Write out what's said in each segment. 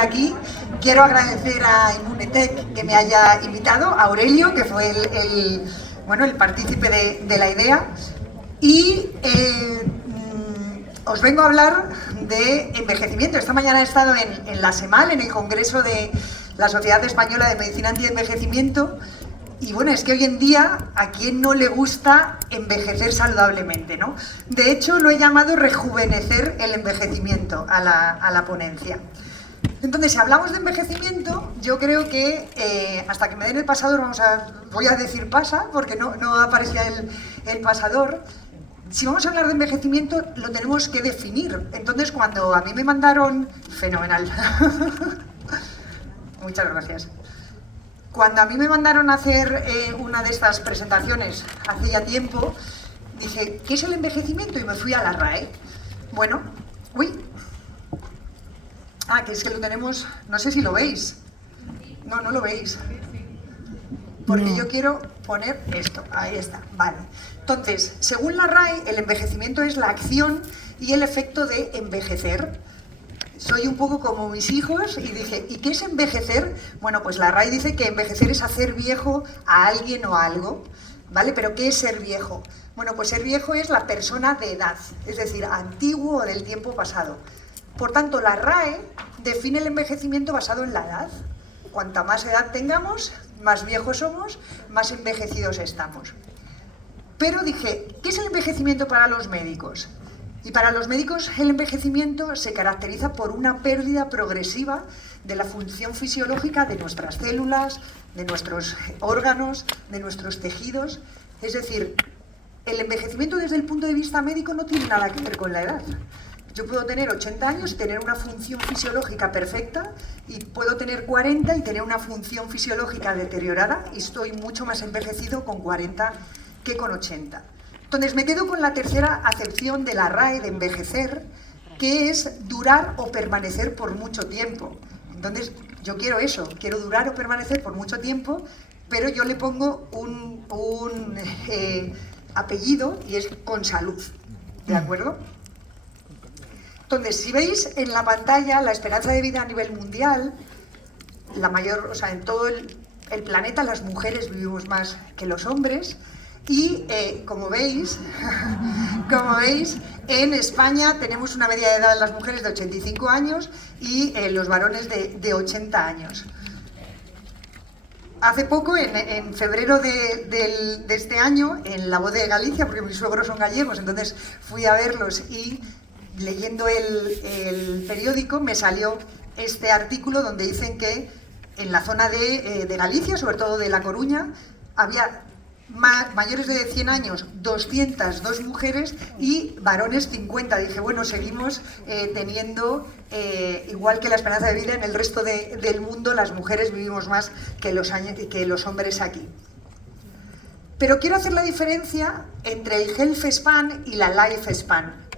de aquí. Quiero agradecer a Immunetec que me haya invitado, a Aurelio, que fue el partícipe de la idea. Y os vengo a hablar de envejecimiento. Esta mañana he estado en la SEMAL, en el Congreso de la Sociedad Española de Medicina Antienvejecimiento. Y bueno, es que hoy en día, ¿a quién no le gusta envejecer saludablemente, no? De hecho, lo he llamado rejuvenecer el envejecimiento a la ponencia. Entonces, si hablamos de envejecimiento, yo creo que hasta que me den el pasador, voy a decir pasa, porque no aparecía el pasador. Si vamos a hablar de envejecimiento, lo tenemos que definir. Entonces, cuando a mí me mandaron... Fenomenal. Muchas gracias. Cuando a mí me mandaron a hacer una de estas presentaciones hace ya tiempo, dije, ¿qué es el envejecimiento? Y me fui a la RAE. Bueno, que es que lo tenemos, no sé si lo veis. No lo veis. Porque yo quiero poner esto, ahí está, vale. Entonces, según la RAE, el envejecimiento es la acción y el efecto de envejecer. Soy un poco como mis hijos y dije, ¿y qué es envejecer? Bueno, pues la RAE dice que envejecer es hacer viejo a alguien o algo, ¿vale? ¿Pero qué es ser viejo? Bueno, pues ser viejo es la persona de edad, es decir, antiguo o del tiempo pasado. Por tanto, la RAE define el envejecimiento basado en la edad. Cuanta más edad tengamos, más viejos somos, más envejecidos estamos. Pero dije, ¿qué es el envejecimiento para los médicos? Y para los médicos el envejecimiento se caracteriza por una pérdida progresiva de la función fisiológica de nuestras células, de nuestros órganos, de nuestros tejidos. Es decir, el envejecimiento desde el punto de vista médico no tiene nada que ver con la edad. Yo puedo tener 80 años y tener una función fisiológica perfecta, y puedo tener 40 y tener una función fisiológica deteriorada, y estoy mucho más envejecido con 40 que con 80. Entonces me quedo con la tercera acepción de la RAE de envejecer, que es durar o permanecer por mucho tiempo. Entonces yo quiero eso, quiero durar o permanecer por mucho tiempo, pero yo le pongo un apellido y es con salud, ¿de acuerdo? Entonces, si veis en la pantalla la esperanza de vida a nivel mundial, en todo el planeta las mujeres vivimos más que los hombres. Y como veis, en España tenemos una media de edad de las mujeres de 85 años y los varones de 80 años. Hace poco, en febrero de este año, en la Voz de Galicia, porque mis suegros son gallegos, entonces fui a verlos y leyendo el periódico me salió este artículo donde dicen que en la zona de Galicia, sobre todo de La Coruña, había mayores de 100 años, 202 mujeres y varones 50. Dije, bueno, seguimos teniendo, igual que la esperanza de vida en el resto del mundo, las mujeres vivimos más que los hombres aquí. Pero quiero hacer la diferencia entre el health span y la life span.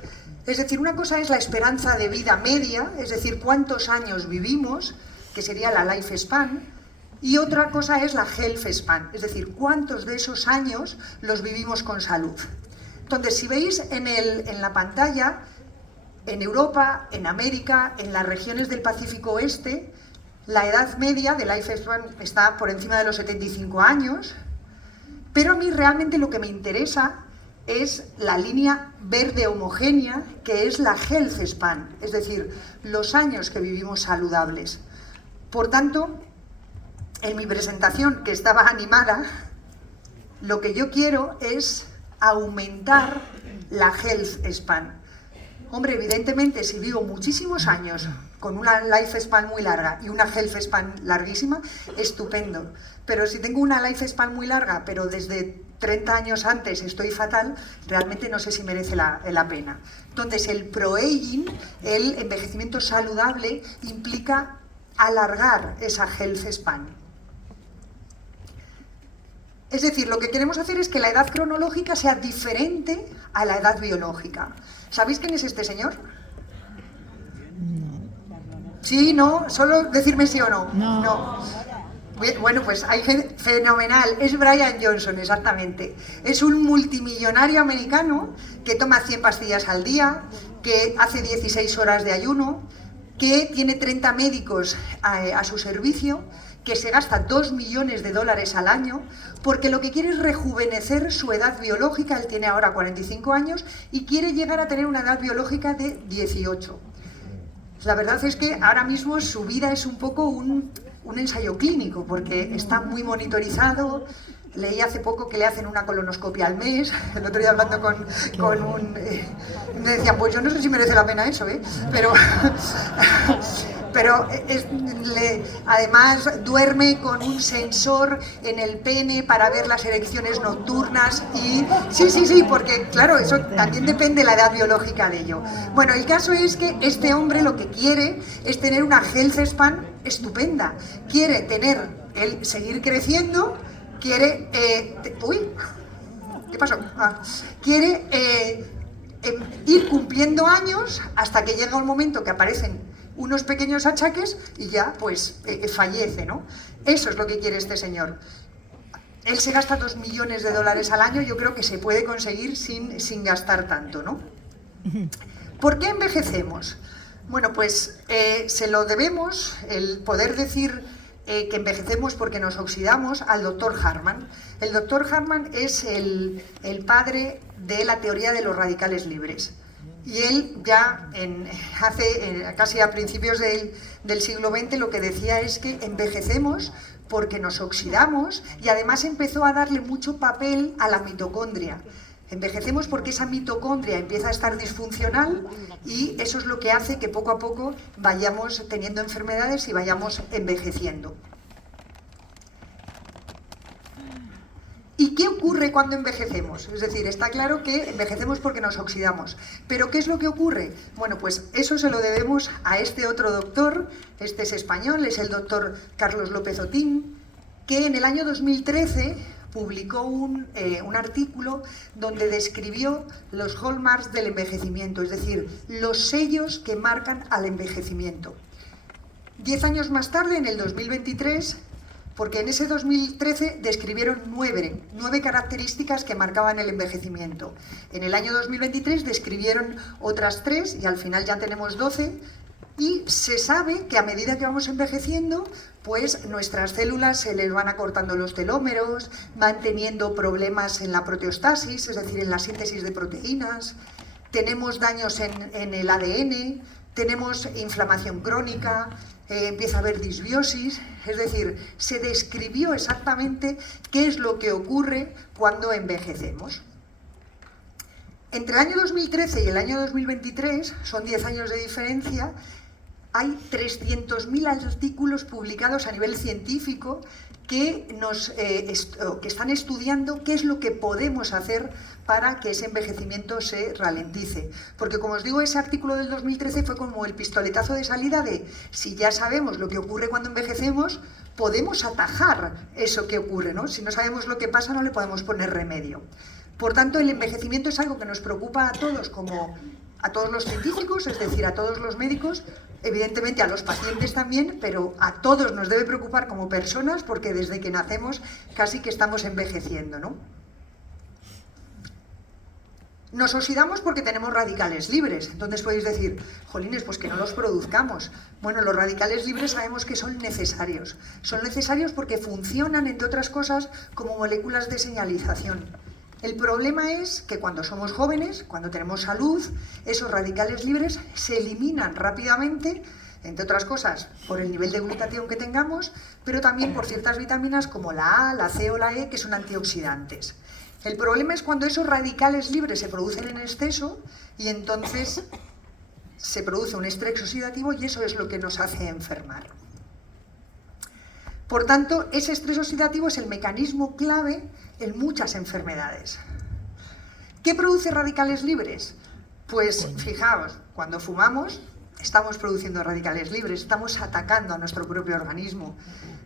Es decir, una cosa es la esperanza de vida media, es decir, cuántos años vivimos, que sería la life span, y otra cosa es la health span, es decir, cuántos de esos años los vivimos con salud. Entonces, si veis en la pantalla, en Europa, en América, en las regiones del Pacífico Oeste, la edad media de life span está por encima de los 75 años, pero a mí realmente lo que me interesa es la línea verde homogénea, que es la health span, es decir, los años que vivimos saludables. Por tanto, en mi presentación, que estaba animada, lo que yo quiero es aumentar la health span. Hombre, evidentemente, si vivo muchísimos años con una life span muy larga y una health span larguísima, estupendo. Pero si tengo una life span muy larga, pero desde 30 años antes estoy fatal, realmente no sé si merece la pena. Entonces, el pro-aging, el envejecimiento saludable, implica alargar esa health span. Es decir, lo que queremos hacer es que la edad cronológica sea diferente a la edad biológica. ¿Sabéis quién es este señor? ¿Sí? ¿No? ¿Solo decirme sí o no? No. Bueno, pues hay gente fenomenal. Es Brian Johnson, exactamente. Es un multimillonario americano que toma 100 pastillas al día, que hace 16 horas de ayuno, que tiene 30 médicos a su servicio, que se gasta 2 millones de dólares al año, porque lo que quiere es rejuvenecer su edad biológica. Él tiene ahora 45 años y quiere llegar a tener una edad biológica de 18. La verdad es que ahora mismo su vida es un poco un ensayo clínico, porque está muy monitorizado. Leí hace poco que le hacen una colonoscopia al mes. El otro día hablando con un... me decían, pues yo no sé si merece la pena eso, pero además duerme con un sensor en el pene para ver las erecciones nocturnas y... Sí, porque claro, eso también depende de la edad biológica de ello. Bueno, el caso es que este hombre lo que quiere es tener una health span estupenda. Quiere seguir creciendo, quiere... ¿qué pasó? Quiere ir cumpliendo años hasta que llega un momento que aparecen unos pequeños achaques y ya, pues, fallece, ¿no? Eso es lo que quiere este señor. Él se gasta 2 millones de dólares al año, yo creo que se puede conseguir sin gastar tanto, ¿no? ¿Por qué envejecemos? Bueno, pues se lo debemos, el poder decir que envejecemos porque nos oxidamos, al doctor Hartman. El doctor Hartman es el padre de la teoría de los radicales libres. Y él ya casi a principios del siglo XX lo que decía es que envejecemos porque nos oxidamos, y además empezó a darle mucho papel a la mitocondria. Envejecemos porque esa mitocondria empieza a estar disfuncional y eso es lo que hace que poco a poco vayamos teniendo enfermedades y vayamos envejeciendo. ¿Y qué ocurre cuando envejecemos? Es decir, está claro que envejecemos porque nos oxidamos. ¿Pero qué es lo que ocurre? Bueno, pues eso se lo debemos a este otro doctor, este es español, es el doctor Carlos López Otín, que en el año 2013 publicó un artículo donde describió los hallmarks del envejecimiento, es decir, los sellos que marcan al envejecimiento. 10 años más tarde, en el 2023, porque en ese 2013 describieron 9 características que marcaban el envejecimiento. En el año 2023 describieron otras 3 y al final ya tenemos 12. Y se sabe que a medida que vamos envejeciendo, pues nuestras células se les van acortando los telómeros, van teniendo problemas en la proteostasis, es decir, en la síntesis de proteínas, tenemos daños en el ADN, tenemos inflamación crónica, empieza a haber disbiosis, es decir, se describió exactamente qué es lo que ocurre cuando envejecemos. Entre el año 2013 y el año 2023, son 10 años de diferencia, hay 300.000 artículos publicados a nivel científico que están estudiando qué es lo que podemos hacer para que ese envejecimiento se ralentice. Porque, como os digo, ese artículo del 2013 fue como el pistoletazo de salida de, si ya sabemos lo que ocurre cuando envejecemos, podemos atajar eso que ocurre, ¿no? Si no sabemos lo que pasa, no le podemos poner remedio. Por tanto, el envejecimiento es algo que nos preocupa a todos, como a todos los científicos, es decir, a todos los médicos, evidentemente a los pacientes también, pero a todos nos debe preocupar como personas, porque desde que nacemos casi que estamos envejeciendo, ¿no? Nos oxidamos porque tenemos radicales libres. Entonces podéis decir, jolines, pues que no los produzcamos. Bueno, los radicales libres sabemos que son necesarios. Son necesarios porque funcionan, entre otras cosas, como moléculas de señalización. El problema es que cuando somos jóvenes, cuando tenemos salud, esos radicales libres se eliminan rápidamente, entre otras cosas por el nivel de glutatión que tengamos, pero también por ciertas vitaminas como la A, la C o la E, que son antioxidantes. El problema es cuando esos radicales libres se producen en exceso y entonces se produce un estrés oxidativo y eso es lo que nos hace enfermar. Por tanto, ese estrés oxidativo es el mecanismo clave en muchas enfermedades. ¿Qué produce radicales libres? Pues fijaos, cuando fumamos estamos produciendo radicales libres, estamos atacando a nuestro propio organismo.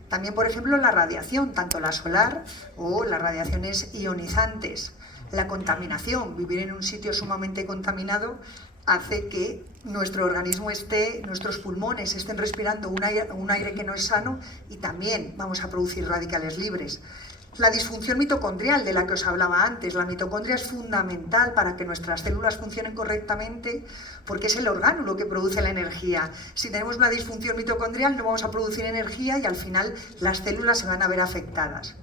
También, por ejemplo, la radiación, tanto la solar o las radiaciones ionizantes. La contaminación, vivir en un sitio sumamente contaminado hace que nuestro organismo nuestros pulmones estén respirando un aire que no es sano y también vamos a producir radicales libres. La disfunción mitocondrial de la que os hablaba antes. La mitocondria es fundamental para que nuestras células funcionen correctamente porque es el orgánulo que produce la energía. Si tenemos una disfunción mitocondrial no vamos a producir energía y al final las células se van a ver afectadas.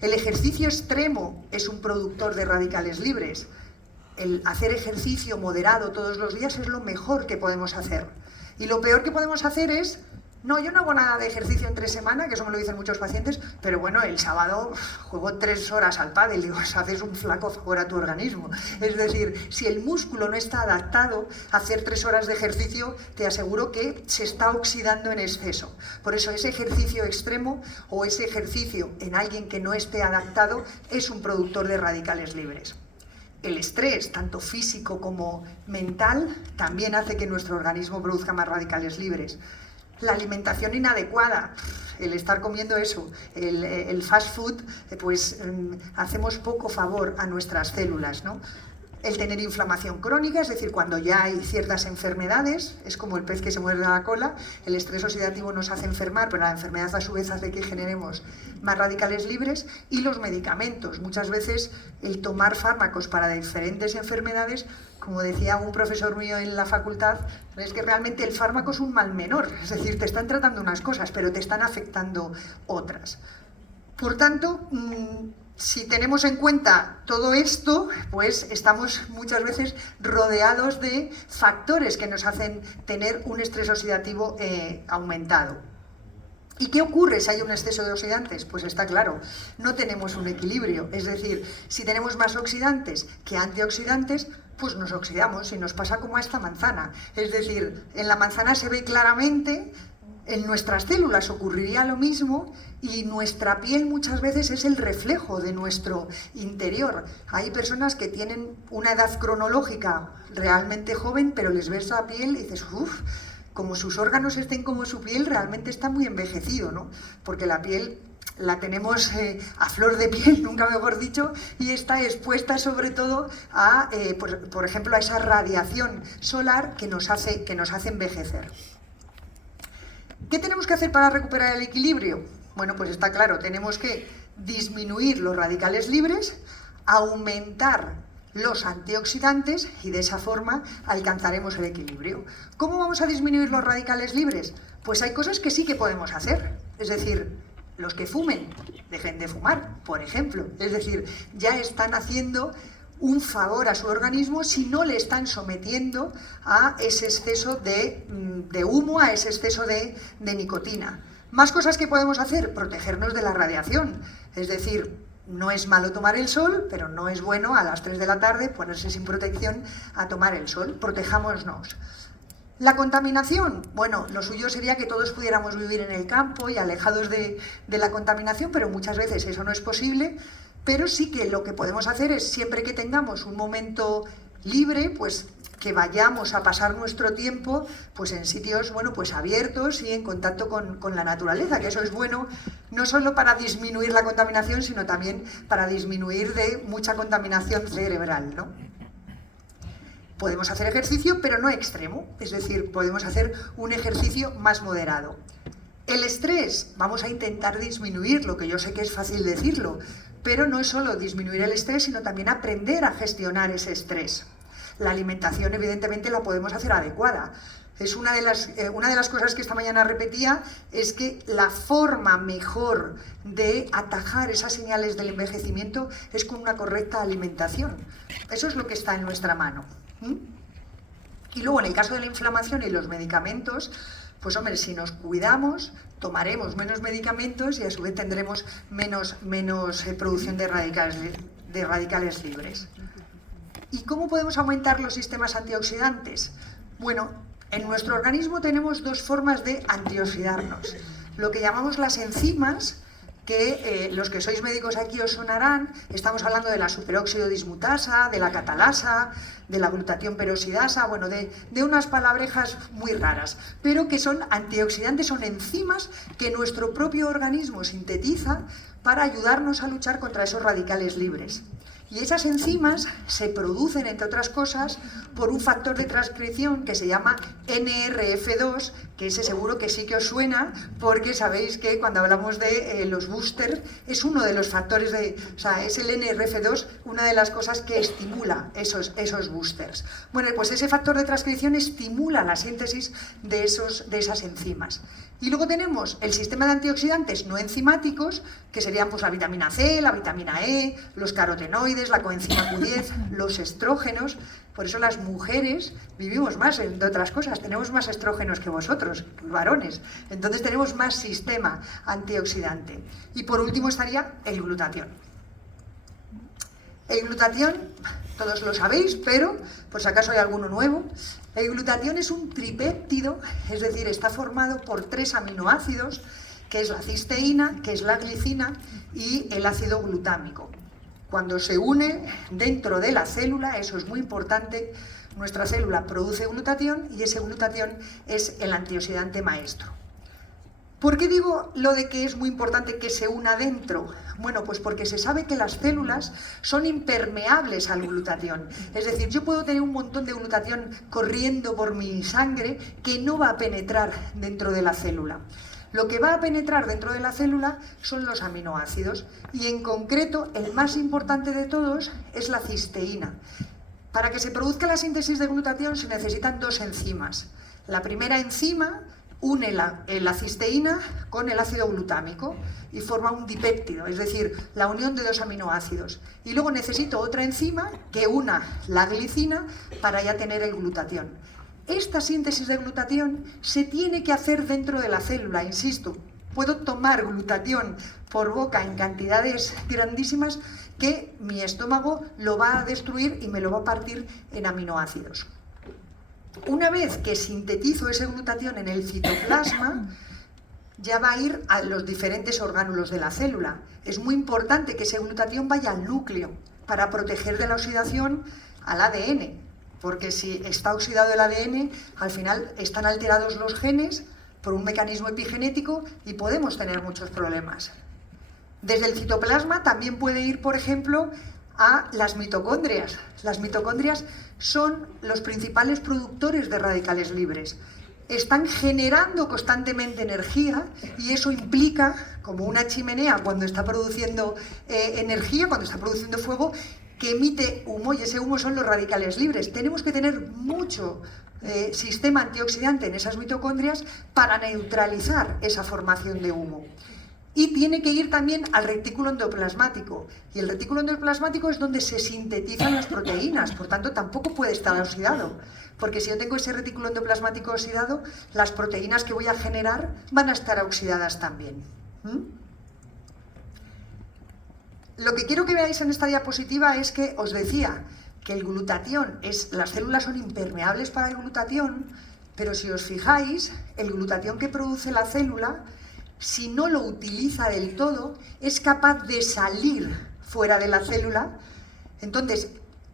El ejercicio extremo es un productor de radicales libres. El hacer ejercicio moderado todos los días es lo mejor que podemos hacer. Y lo peor que podemos hacer es: no, yo no hago nada de ejercicio entre semana, que eso me lo dicen muchos pacientes, pero bueno, el sábado juego 3 horas al pádel, digo, haces un flaco favor a tu organismo. Es decir, si el músculo no está adaptado a hacer 3 horas de ejercicio, te aseguro que se está oxidando en exceso. Por eso ese ejercicio extremo o ese ejercicio en alguien que no esté adaptado es un productor de radicales libres. El estrés, tanto físico como mental, también hace que nuestro organismo produzca más radicales libres. La alimentación inadecuada, el estar comiendo eso, el fast food, pues hacemos poco favor a nuestras células, ¿no? El tener inflamación crónica, es decir, cuando ya hay ciertas enfermedades, es como el pez que se muerde la cola, el estrés oxidativo nos hace enfermar, pero la enfermedad a su vez hace que generemos más radicales libres. Y los medicamentos, muchas veces el tomar fármacos para diferentes enfermedades, como decía un profesor mío en la facultad, es que realmente el fármaco es un mal menor, es decir, te están tratando unas cosas, pero te están afectando otras. Por tanto, si tenemos en cuenta todo esto, pues estamos muchas veces rodeados de factores que nos hacen tener un estrés oxidativo aumentado. ¿Y qué ocurre si hay un exceso de oxidantes? Pues está claro, no tenemos un equilibrio. Es decir, si tenemos más oxidantes que antioxidantes, pues nos oxidamos y nos pasa como a esta manzana. Es decir, en la manzana se ve claramente. En nuestras células ocurriría lo mismo y nuestra piel muchas veces es el reflejo de nuestro interior. Hay personas que tienen una edad cronológica realmente joven, pero les ves la piel y dices, uff, como sus órganos estén como su piel, realmente está muy envejecido, ¿no? Porque la piel la tenemos a flor de piel, nunca mejor dicho, y está expuesta sobre todo a, por ejemplo, a esa radiación solar que nos hace envejecer. ¿Qué tenemos que hacer para recuperar el equilibrio? Bueno, pues está claro, tenemos que disminuir los radicales libres, aumentar los antioxidantes y de esa forma alcanzaremos el equilibrio. ¿Cómo vamos a disminuir los radicales libres? Pues hay cosas que sí que podemos hacer, es decir, los que fumen, dejen de fumar, por ejemplo. Es decir, ya están haciendo un favor a su organismo si no le están sometiendo a ese exceso de humo, a ese exceso de nicotina. Más cosas que podemos hacer, protegernos de la radiación. Es decir, no es malo tomar el sol, pero no es bueno a las 3 de la tarde ponerse sin protección a tomar el sol. Protejámonos. La contaminación, bueno, lo suyo sería que todos pudiéramos vivir en el campo y alejados de la contaminación, pero muchas veces eso no es posible. Pero sí que lo que podemos hacer es, siempre que tengamos un momento libre, pues que vayamos a pasar nuestro tiempo pues en sitios, bueno, pues abiertos y en contacto con la naturaleza, que eso es bueno no solo para disminuir la contaminación, sino también para disminuir de mucha contaminación cerebral, ¿no? Podemos hacer ejercicio, pero no extremo, es decir, podemos hacer un ejercicio más moderado. El estrés, vamos a intentar disminuirlo, que yo sé que es fácil decirlo, pero no es solo disminuir el estrés, sino también aprender a gestionar ese estrés. La alimentación, evidentemente, la podemos hacer adecuada. Es una de las cosas que esta mañana repetía, es que la forma mejor de atajar esas señales del envejecimiento es con una correcta alimentación. Eso es lo que está en nuestra mano. Y luego, en el caso de la inflamación y los medicamentos, pues hombre, si nos cuidamos, tomaremos menos medicamentos y a su vez tendremos menos producción de radicales libres. ¿Y cómo podemos aumentar los sistemas antioxidantes? Bueno, en nuestro organismo tenemos dos formas de antioxidarnos. Lo que llamamos las enzimas, que los que sois médicos aquí os sonarán, estamos hablando de la superóxido dismutasa, de la catalasa, de la glutatión peroxidasa, bueno, de unas palabrejas muy raras, pero que son antioxidantes, son enzimas que nuestro propio organismo sintetiza para ayudarnos a luchar contra esos radicales libres. Y esas enzimas se producen, entre otras cosas, por un factor de transcripción que se llama NRF2, que ese seguro que sí que os suena, porque sabéis que cuando hablamos de los boosters, es uno de los factores o sea, es el NRF2 una de las cosas que estimula esos boosters. Bueno, pues ese factor de transcripción estimula la síntesis de esas enzimas. Y luego tenemos el sistema de antioxidantes no enzimáticos, que serían pues la vitamina C, la vitamina E, los carotenoides, la coenzima Q10, los estrógenos. Por eso las mujeres vivimos más, entre otras cosas, tenemos más estrógenos que vosotros, los varones. Entonces tenemos más sistema antioxidante. Y por último estaría el glutatión. El glutatión, todos lo sabéis, pero por si acaso hay alguno nuevo, el glutatión es un tripéptido, es decir, está formado por 3 aminoácidos, que es la cisteína, que es la glicina y el ácido glutámico. Cuando se une dentro de la célula, eso es muy importante, nuestra célula produce glutatión y ese glutatión es el antioxidante maestro. ¿Por qué digo lo de que es muy importante que se una dentro? Bueno, pues porque se sabe que las células son impermeables al glutatión. Es decir, yo puedo tener un montón de glutatión corriendo por mi sangre que no va a penetrar dentro de la célula. Lo que va a penetrar dentro de la célula son los aminoácidos y en concreto el más importante de todos es la cisteína. Para que se produzca la síntesis de glutatión se necesitan 2 enzimas. La primera enzima une la cisteína con el ácido glutámico y forma un dipéptido, es decir, la unión de 2 aminoácidos. Y luego necesito otra enzima que una la glicina para ya tener el glutatión. Esta síntesis de glutatión se tiene que hacer dentro de la célula, insisto. Puedo tomar glutatión por boca en cantidades grandísimas que mi estómago lo va a destruir y me lo va a partir en aminoácidos. Una vez que sintetizo ese glutatión en el citoplasma, ya va a ir a los diferentes orgánulos de la célula. Es muy importante que ese glutatión vaya al núcleo para proteger de la oxidación al ADN, porque si está oxidado el ADN, al final están alterados los genes por un mecanismo epigenético y podemos tener muchos problemas. Desde el citoplasma también puede ir, por ejemplo, a las mitocondrias. Las mitocondrias son los principales productores de radicales libres. Están generando constantemente energía y eso implica, como una chimenea cuando está produciendo energía, cuando está produciendo fuego, que emite humo y ese humo son los radicales libres. Tenemos que tener mucho sistema antioxidante en esas mitocondrias para neutralizar esa formación de humo. Y tiene que ir también al retículo endoplasmático. Y el retículo endoplasmático es donde se sintetizan las proteínas, por tanto tampoco puede estar oxidado. Porque si yo tengo ese retículo endoplasmático oxidado, las proteínas que voy a generar van a estar oxidadas también. Lo que quiero que veáis en esta diapositiva es que os decía que el glutatión las células son impermeables para el glutatión, pero si os fijáis, el glutatión que produce la célula, si no lo utiliza del todo, es capaz de salir fuera de la célula. Entonces,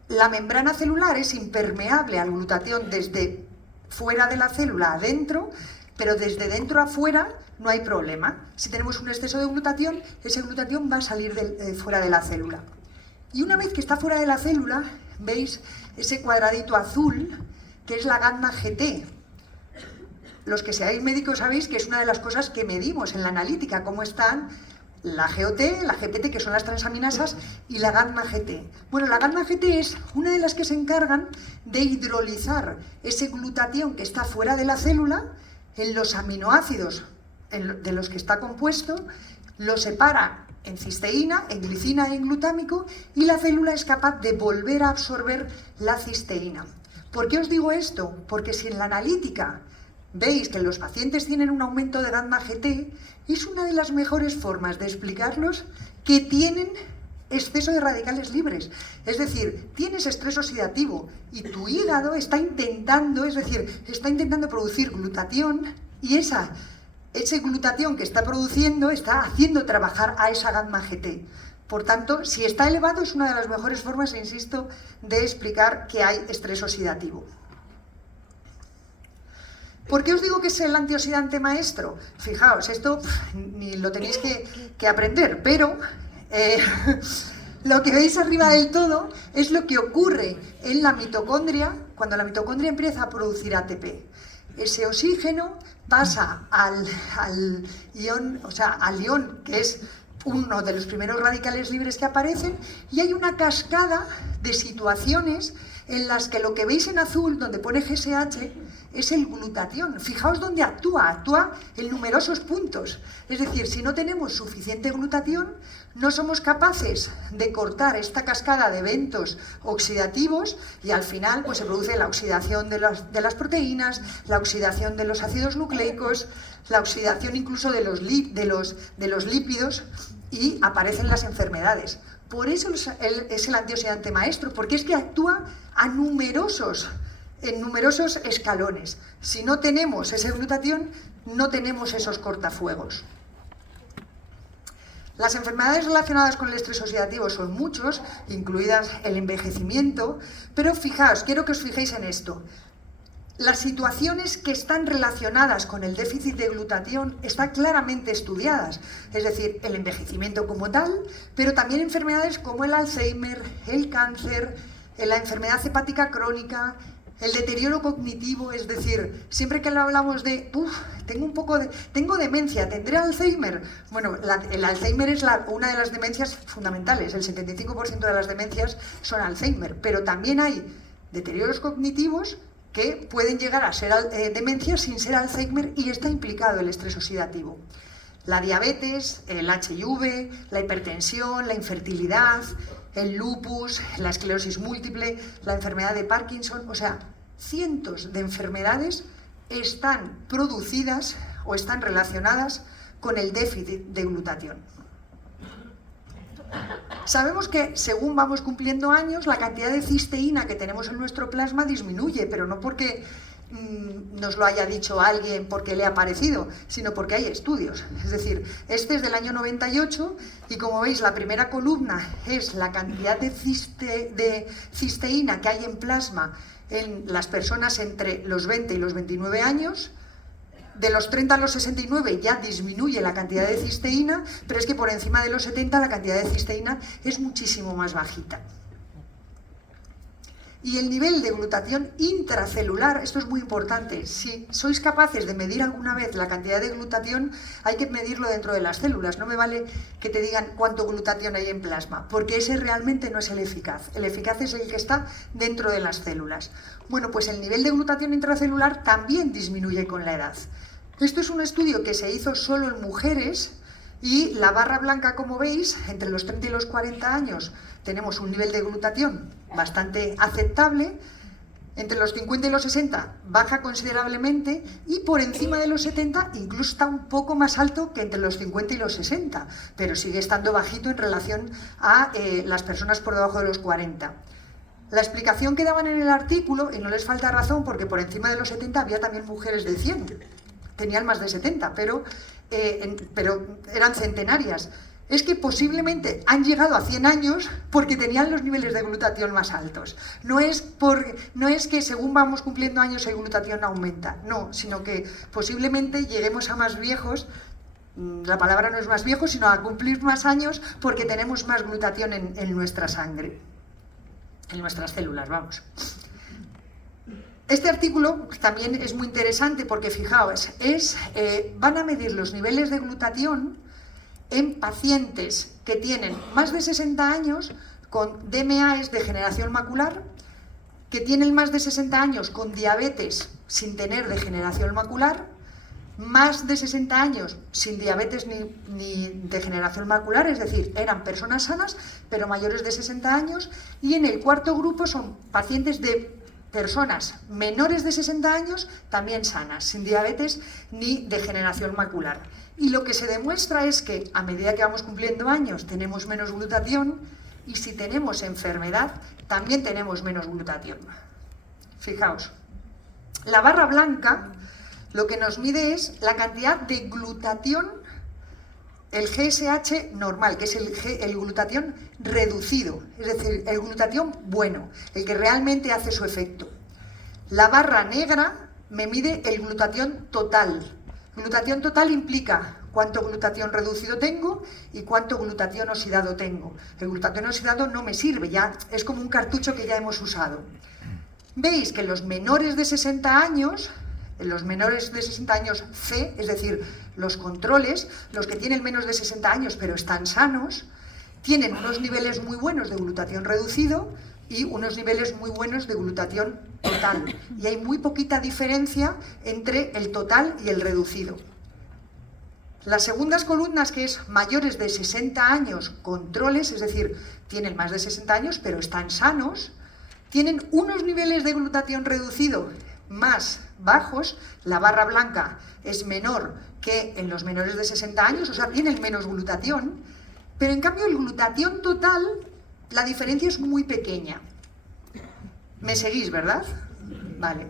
la membrana celular es impermeable al glutatión desde fuera de la célula adentro, pero desde dentro a fuera no hay problema. Si tenemos un exceso de glutatión, ese glutatión va a salir fuera de la célula. Y una vez que está fuera de la célula, veis ese cuadradito azul, que es la gamma GT. Los que seáis médicos sabéis que es una de las cosas que medimos en la analítica, cómo están la GOT, la GPT, que son las transaminasas, y la gamma GT. Bueno, la gamma GT es una de las que se encargan de hidrolizar ese glutatión que está fuera de la célula en los aminoácidos de los que está compuesto, lo separa en cisteína, en glicina e en glutámico, y la célula es capaz de volver a absorber la cisteína. ¿Por qué os digo esto? Porque si en la analítica veis que los pacientes tienen un aumento de gamma GT, es una de las mejores formas de explicarlos que tienen exceso de radicales libres. Es decir, tienes estrés oxidativo y tu hígado está intentando producir glutatión y ese glutatión que está produciendo está haciendo trabajar a esa gamma GT. Por tanto, si está elevado es una de las mejores formas, insisto, de explicar que hay estrés oxidativo. ¿Por qué os digo que es el antioxidante maestro? Fijaos, esto ni lo tenéis que aprender, pero Lo que veis arriba del todo es lo que ocurre en la mitocondria cuando la mitocondria empieza a producir ATP. Ese oxígeno pasa al ion, o sea, al ion, que es uno de los primeros radicales libres que aparecen, y hay una cascada de situaciones en las que lo que veis en azul, donde pone GSH, es el glutatión. Fijaos dónde actúa en numerosos puntos. Es decir, si no tenemos suficiente glutatión, no somos capaces de cortar esta cascada de eventos oxidativos y al final pues, se produce la oxidación de las proteínas, la oxidación de los ácidos nucleicos, la oxidación incluso de los lípidos y aparecen las enfermedades. Por eso es el antioxidante maestro, porque es que actúa en numerosos escalones. Si no tenemos ese glutatión, no tenemos esos cortafuegos. Las enfermedades relacionadas con el estrés oxidativo son muchos, incluidas el envejecimiento, pero fijaos, quiero que os fijéis en esto. Las situaciones que están relacionadas con el déficit de glutatión están claramente estudiadas, es decir, el envejecimiento como tal, pero también enfermedades como el Alzheimer, el cáncer, la enfermedad hepática crónica, el deterioro cognitivo, es decir, siempre que hablamos de, tengo demencia, ¿tendré Alzheimer? Bueno, el Alzheimer es una de las demencias fundamentales, el 75% de las demencias son Alzheimer, pero también hay deterioros cognitivos que pueden llegar a ser demencias sin ser Alzheimer y está implicado el estrés oxidativo. La diabetes, el HIV, la hipertensión, la infertilidad, el lupus, la esclerosis múltiple, la enfermedad de Parkinson, o sea, cientos de enfermedades están producidas o están relacionadas con el déficit de glutatión. Sabemos que según vamos cumpliendo años, la cantidad de cisteína que tenemos en nuestro plasma disminuye, pero no porque nos lo haya dicho alguien porque le ha parecido, sino porque hay estudios. Es decir, este es del año 98 y como veis la primera columna es la cantidad de cisteína que hay en plasma en las personas entre los 20 y los 29 años. De los 30 a los 69 ya disminuye la cantidad de cisteína, pero es que por encima de los 70 la cantidad de cisteína es muchísimo más bajita. Y el nivel de glutatión intracelular, esto es muy importante, si sois capaces de medir alguna vez la cantidad de glutatión, hay que medirlo dentro de las células, no me vale que te digan cuánto glutatión hay en plasma, porque ese realmente no es el eficaz es el que está dentro de las células. Bueno, pues el nivel de glutatión intracelular también disminuye con la edad. Esto es un estudio que se hizo solo en mujeres y la barra blanca, como veis, entre los 30 y los 40 años tenemos un nivel de glutatión bastante aceptable, entre los 50 y los 60 baja considerablemente y por encima de los 70 incluso está un poco más alto que entre los 50 y los 60, pero sigue estando bajito en relación a las personas por debajo de los 40. La explicación que daban en el artículo, y no les falta razón porque por encima de los 70 había también mujeres de 100, tenían más de 70, pero eran centenarias. Es que posiblemente han llegado a 100 años porque tenían los niveles de glutatión más altos. No es que según vamos cumpliendo años el glutatión aumenta, no, sino que posiblemente lleguemos a más viejos, la palabra no es más viejos, sino a cumplir más años porque tenemos más glutatión en nuestra sangre, en nuestras células, vamos. Este artículo también es muy interesante porque, fijaos, van a medir los niveles de glutatión en pacientes que tienen más de 60 años con DMA, es degeneración macular, que tienen más de 60 años con diabetes sin tener degeneración macular, más de 60 años sin diabetes ni degeneración macular, es decir, eran personas sanas, pero mayores de 60 años, y en el cuarto grupo son pacientes de personas menores de 60 años, también sanas, sin diabetes ni degeneración macular. Y lo que se demuestra es que a medida que vamos cumpliendo años tenemos menos glutatión y si tenemos enfermedad también tenemos menos glutatión. Fijaos, la barra blanca lo que nos mide es la cantidad de glutatión, el GSH normal, que es el glutatión reducido, es decir, el glutatión bueno, el que realmente hace su efecto. La barra negra me mide el glutatión total, Glutatión total implica cuánto glutatión reducido tengo y cuánto glutatión oxidado tengo. El glutatión oxidado no me sirve, ya es como un cartucho que ya hemos usado. Veis que los menores de 60 años, C, es decir, los controles, los que tienen menos de 60 años pero están sanos, tienen unos niveles muy buenos de glutatión reducido y unos niveles muy buenos de glutatión total. Y hay muy poquita diferencia entre el total y el reducido. Las segundas columnas, que es mayores de 60 años, controles, es decir, tienen más de 60 años pero están sanos, tienen unos niveles de glutatión reducido más bajos, la barra blanca es menor que en los menores de 60 años, o sea, tienen menos glutatión, pero en cambio el glutatión total, la diferencia es muy pequeña. ¿Me seguís, verdad? Vale.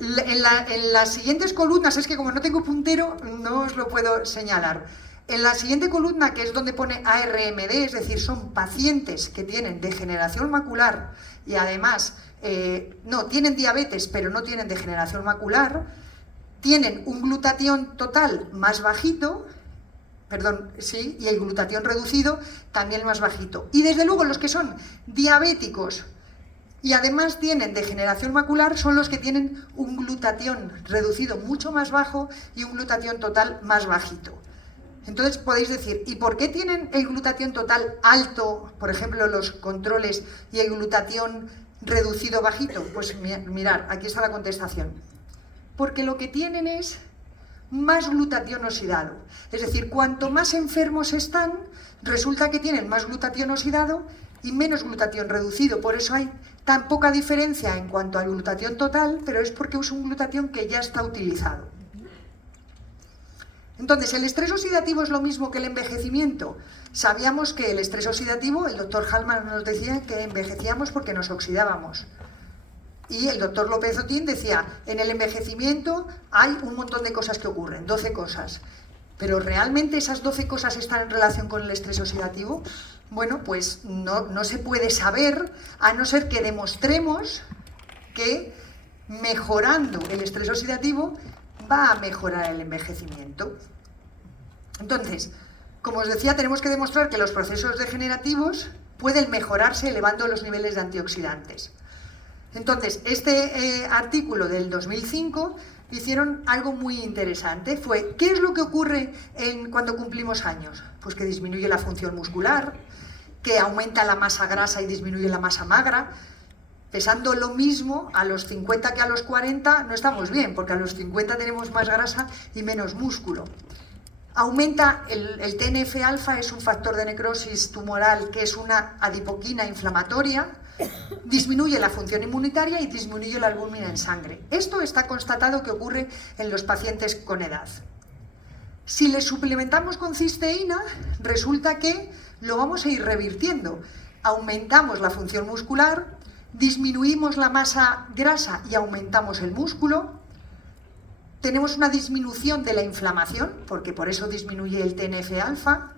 En las siguientes columnas, es que como no tengo puntero, no os lo puedo señalar. En la siguiente columna, que es donde pone ARMD, es decir, son pacientes que tienen degeneración macular y además, tienen diabetes, pero no tienen degeneración macular, tienen un glutatión total más bajito, y el glutatión reducido también más bajito. Y desde luego los que son diabéticos y además tienen degeneración macular son los que tienen un glutatión reducido mucho más bajo y un glutatión total más bajito. Entonces podéis decir, ¿y por qué tienen el glutatión total alto, por ejemplo, los controles, y el glutatión reducido bajito? Pues mirad, aquí está la contestación. Porque lo que tienen es más glutatión oxidado. Es decir, cuanto más enfermos están, resulta que tienen más glutatión oxidado y menos glutatión reducido. Por eso hay tan poca diferencia en cuanto al glutatión total, pero es porque es un glutatión que ya está utilizado. Entonces, ¿el estrés oxidativo es lo mismo que el envejecimiento? Sabíamos que el estrés oxidativo, el doctor Hallman nos decía que envejecíamos porque nos oxidábamos. Y el doctor López Otín decía, en el envejecimiento hay un montón de cosas que ocurren, 12 cosas. ¿Pero realmente esas 12 cosas están en relación con el estrés oxidativo? Bueno, pues no se puede saber, a no ser que demostremos que mejorando el estrés oxidativo va a mejorar el envejecimiento. Entonces, como os decía, tenemos que demostrar que los procesos degenerativos pueden mejorarse elevando los niveles de antioxidantes. Entonces, este artículo del 2005 hicieron algo muy interesante. ¿Qué es lo que ocurre cuando cumplimos años? Pues que disminuye la función muscular, que aumenta la masa grasa y disminuye la masa magra. Pesando lo mismo a los 50 que a los 40 no estamos bien, porque a los 50 tenemos más grasa y menos músculo. Aumenta el TNF-alfa, es un factor de necrosis tumoral que es una adipoquina inflamatoria, disminuye la función inmunitaria y disminuye la albúmina en sangre. Esto está constatado que ocurre en los pacientes con edad. Si le suplementamos con cisteína, resulta que lo vamos a ir revirtiendo. Aumentamos la función muscular, disminuimos la masa grasa y aumentamos el músculo, tenemos una disminución de la inflamación, porque por eso disminuye el TNF-alfa,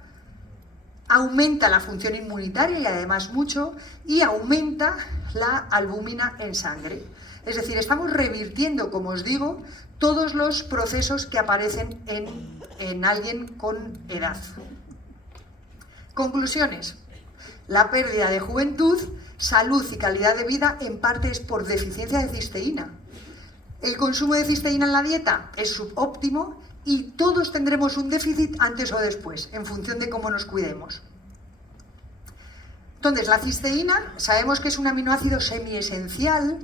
aumenta la función inmunitaria y además mucho, y aumenta la albúmina en sangre. Es decir, estamos revirtiendo, como os digo, todos los procesos que aparecen en alguien con edad. Conclusiones. La pérdida de juventud, salud y calidad de vida en parte es por deficiencia de cisteína. El consumo de cisteína en la dieta es subóptimo y todos tendremos un déficit antes o después, en función de cómo nos cuidemos. Entonces, la cisteína sabemos que es un aminoácido semiesencial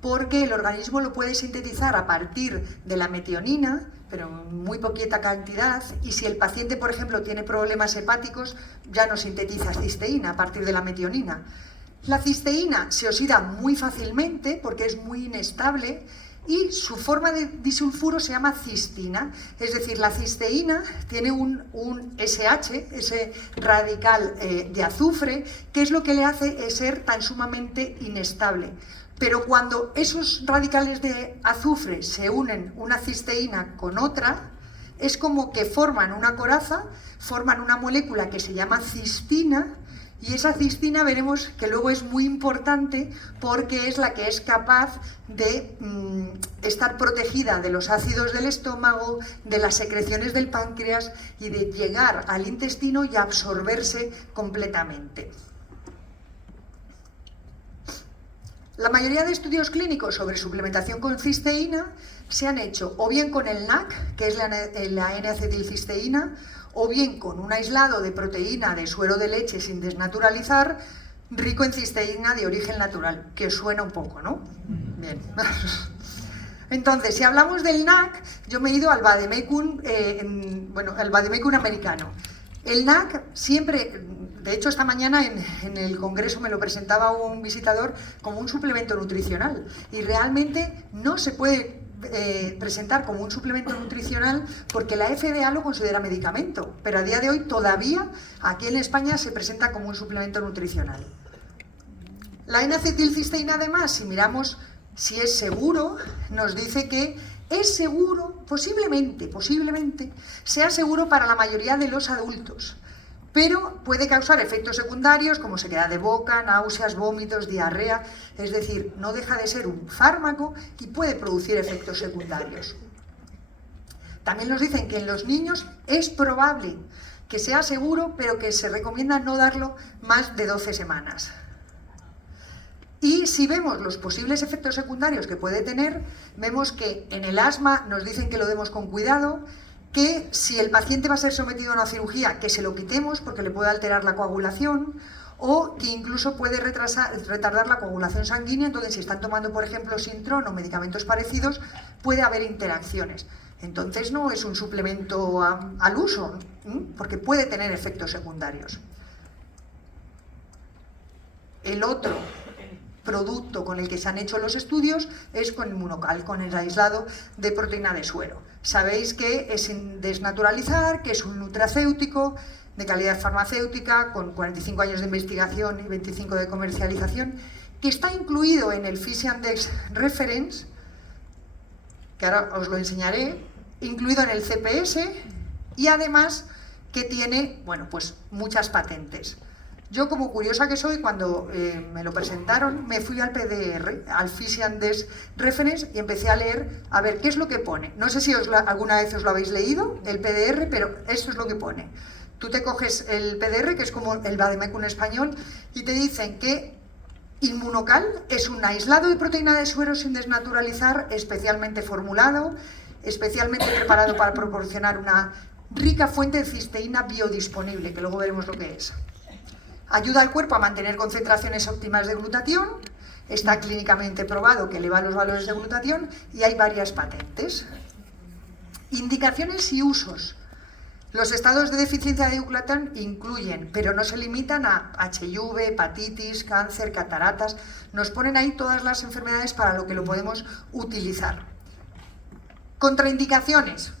porque el organismo lo puede sintetizar a partir de la metionina, pero en muy poquita cantidad, y si el paciente, por ejemplo, tiene problemas hepáticos, ya no sintetiza cisteína a partir de la metionina. La cisteína se oxida muy fácilmente porque es muy inestable y su forma de disulfuro se llama cistina, es decir, la cisteína tiene un SH, ese radical de azufre, que es lo que le hace ser tan sumamente inestable. Pero cuando esos radicales de azufre se unen una cisteína con otra, es como que forman una coraza, forman una molécula que se llama cistina, Y esa cistina veremos que luego es muy importante porque es la que es capaz de estar protegida de los ácidos del estómago, de las secreciones del páncreas y de llegar al intestino y absorberse completamente. La mayoría de estudios clínicos sobre suplementación con cisteína se han hecho o bien con el NAC, que es la N-acetilcisteína, o bien con un aislado de proteína de suero de leche sin desnaturalizar, rico en cisteína de origen natural, que os suena un poco, ¿no? Bien. Entonces, si hablamos del NAC, yo me he ido al vademecum, al vademecum americano. El NAC siempre, de hecho esta mañana en el congreso me lo presentaba un visitador como un suplemento nutricional y realmente no se puede presentar como un suplemento nutricional porque la FDA lo considera medicamento, pero a día de hoy todavía aquí en España se presenta como un suplemento nutricional. La N-acetilcisteína además, si miramos si es seguro, nos dice que es seguro, posiblemente, sea seguro para la mayoría de los adultos, pero puede causar efectos secundarios como sequedad de boca, náuseas, vómitos, diarrea, es decir, no deja de ser un fármaco y puede producir efectos secundarios. También nos dicen que en los niños es probable que sea seguro, pero que se recomienda no darlo más de 12 semanas. Y si vemos los posibles efectos secundarios que puede tener, vemos que en el asma nos dicen que lo demos con cuidado, que si el paciente va a ser sometido a una cirugía, que se lo quitemos porque le puede alterar la coagulación, o que incluso puede retardar la coagulación sanguínea, entonces si están tomando, por ejemplo, Sintrom o medicamentos parecidos, puede haber interacciones. Entonces no es un suplemento al uso, porque puede tener efectos secundarios. El otro producto con el que se han hecho los estudios es con Immunocal, con el aislado de proteína de suero. Sabéis que es sin desnaturalizar, que es un nutracéutico de calidad farmacéutica, con 45 años de investigación y 25 de comercialización, que está incluido en el Physiandex Reference, que ahora os lo enseñaré, incluido en el CPS y además que tiene, pues muchas patentes. Yo, como curiosa que soy, cuando me lo presentaron, me fui al PDR, al Physiandex Reference, y empecé a leer, a ver, ¿qué es lo que pone? No sé si alguna vez os lo habéis leído, el PDR, pero eso es lo que pone. Tú te coges el PDR, que es como el vademecum español, y te dicen que Immunocal es un aislado de proteína de suero sin desnaturalizar, especialmente formulado, especialmente preparado para proporcionar una rica fuente de cisteína biodisponible, que luego veremos lo que es. Ayuda al cuerpo a mantener concentraciones óptimas de glutatión, está clínicamente probado que eleva los valores de glutatión y hay varias patentes. Indicaciones y usos. Los estados de deficiencia de glutatión incluyen, pero no se limitan a HIV, hepatitis, cáncer, cataratas. Nos ponen ahí todas las enfermedades para lo que lo podemos utilizar. Contraindicaciones.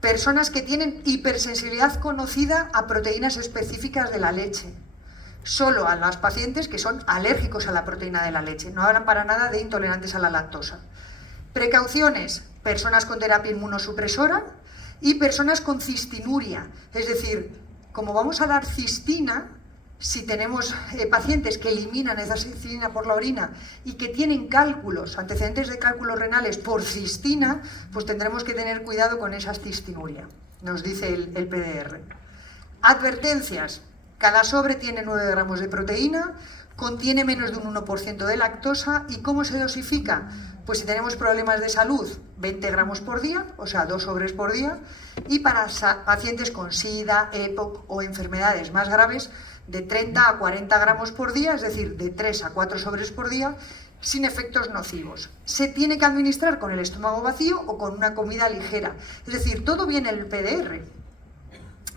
Personas que tienen hipersensibilidad conocida a proteínas específicas de la leche. Solo a los pacientes que son alérgicos a la proteína de la leche. No hablan para nada de intolerantes a la lactosa. Precauciones. Personas con terapia inmunosupresora y personas con cistinuria. Es decir, como vamos a dar cistina, si tenemos pacientes que eliminan esa cistina por la orina y que tienen cálculos, antecedentes de cálculos renales por cistina, pues tendremos que tener cuidado con esa cistinuria, nos dice el PDR. Advertencias. Cada sobre tiene 9 gramos de proteína, contiene menos de un 1% de lactosa. ¿Y cómo se dosifica? Pues si tenemos problemas de salud, 20 gramos por día, o sea, 2 sobres por día. Y para pacientes con SIDA, EPOC o enfermedades más graves, de 30 a 40 gramos por día, es decir, de 3 a 4 sobres por día, sin efectos nocivos. Se tiene que administrar con el estómago vacío o con una comida ligera. Es decir, todo viene en el PDR.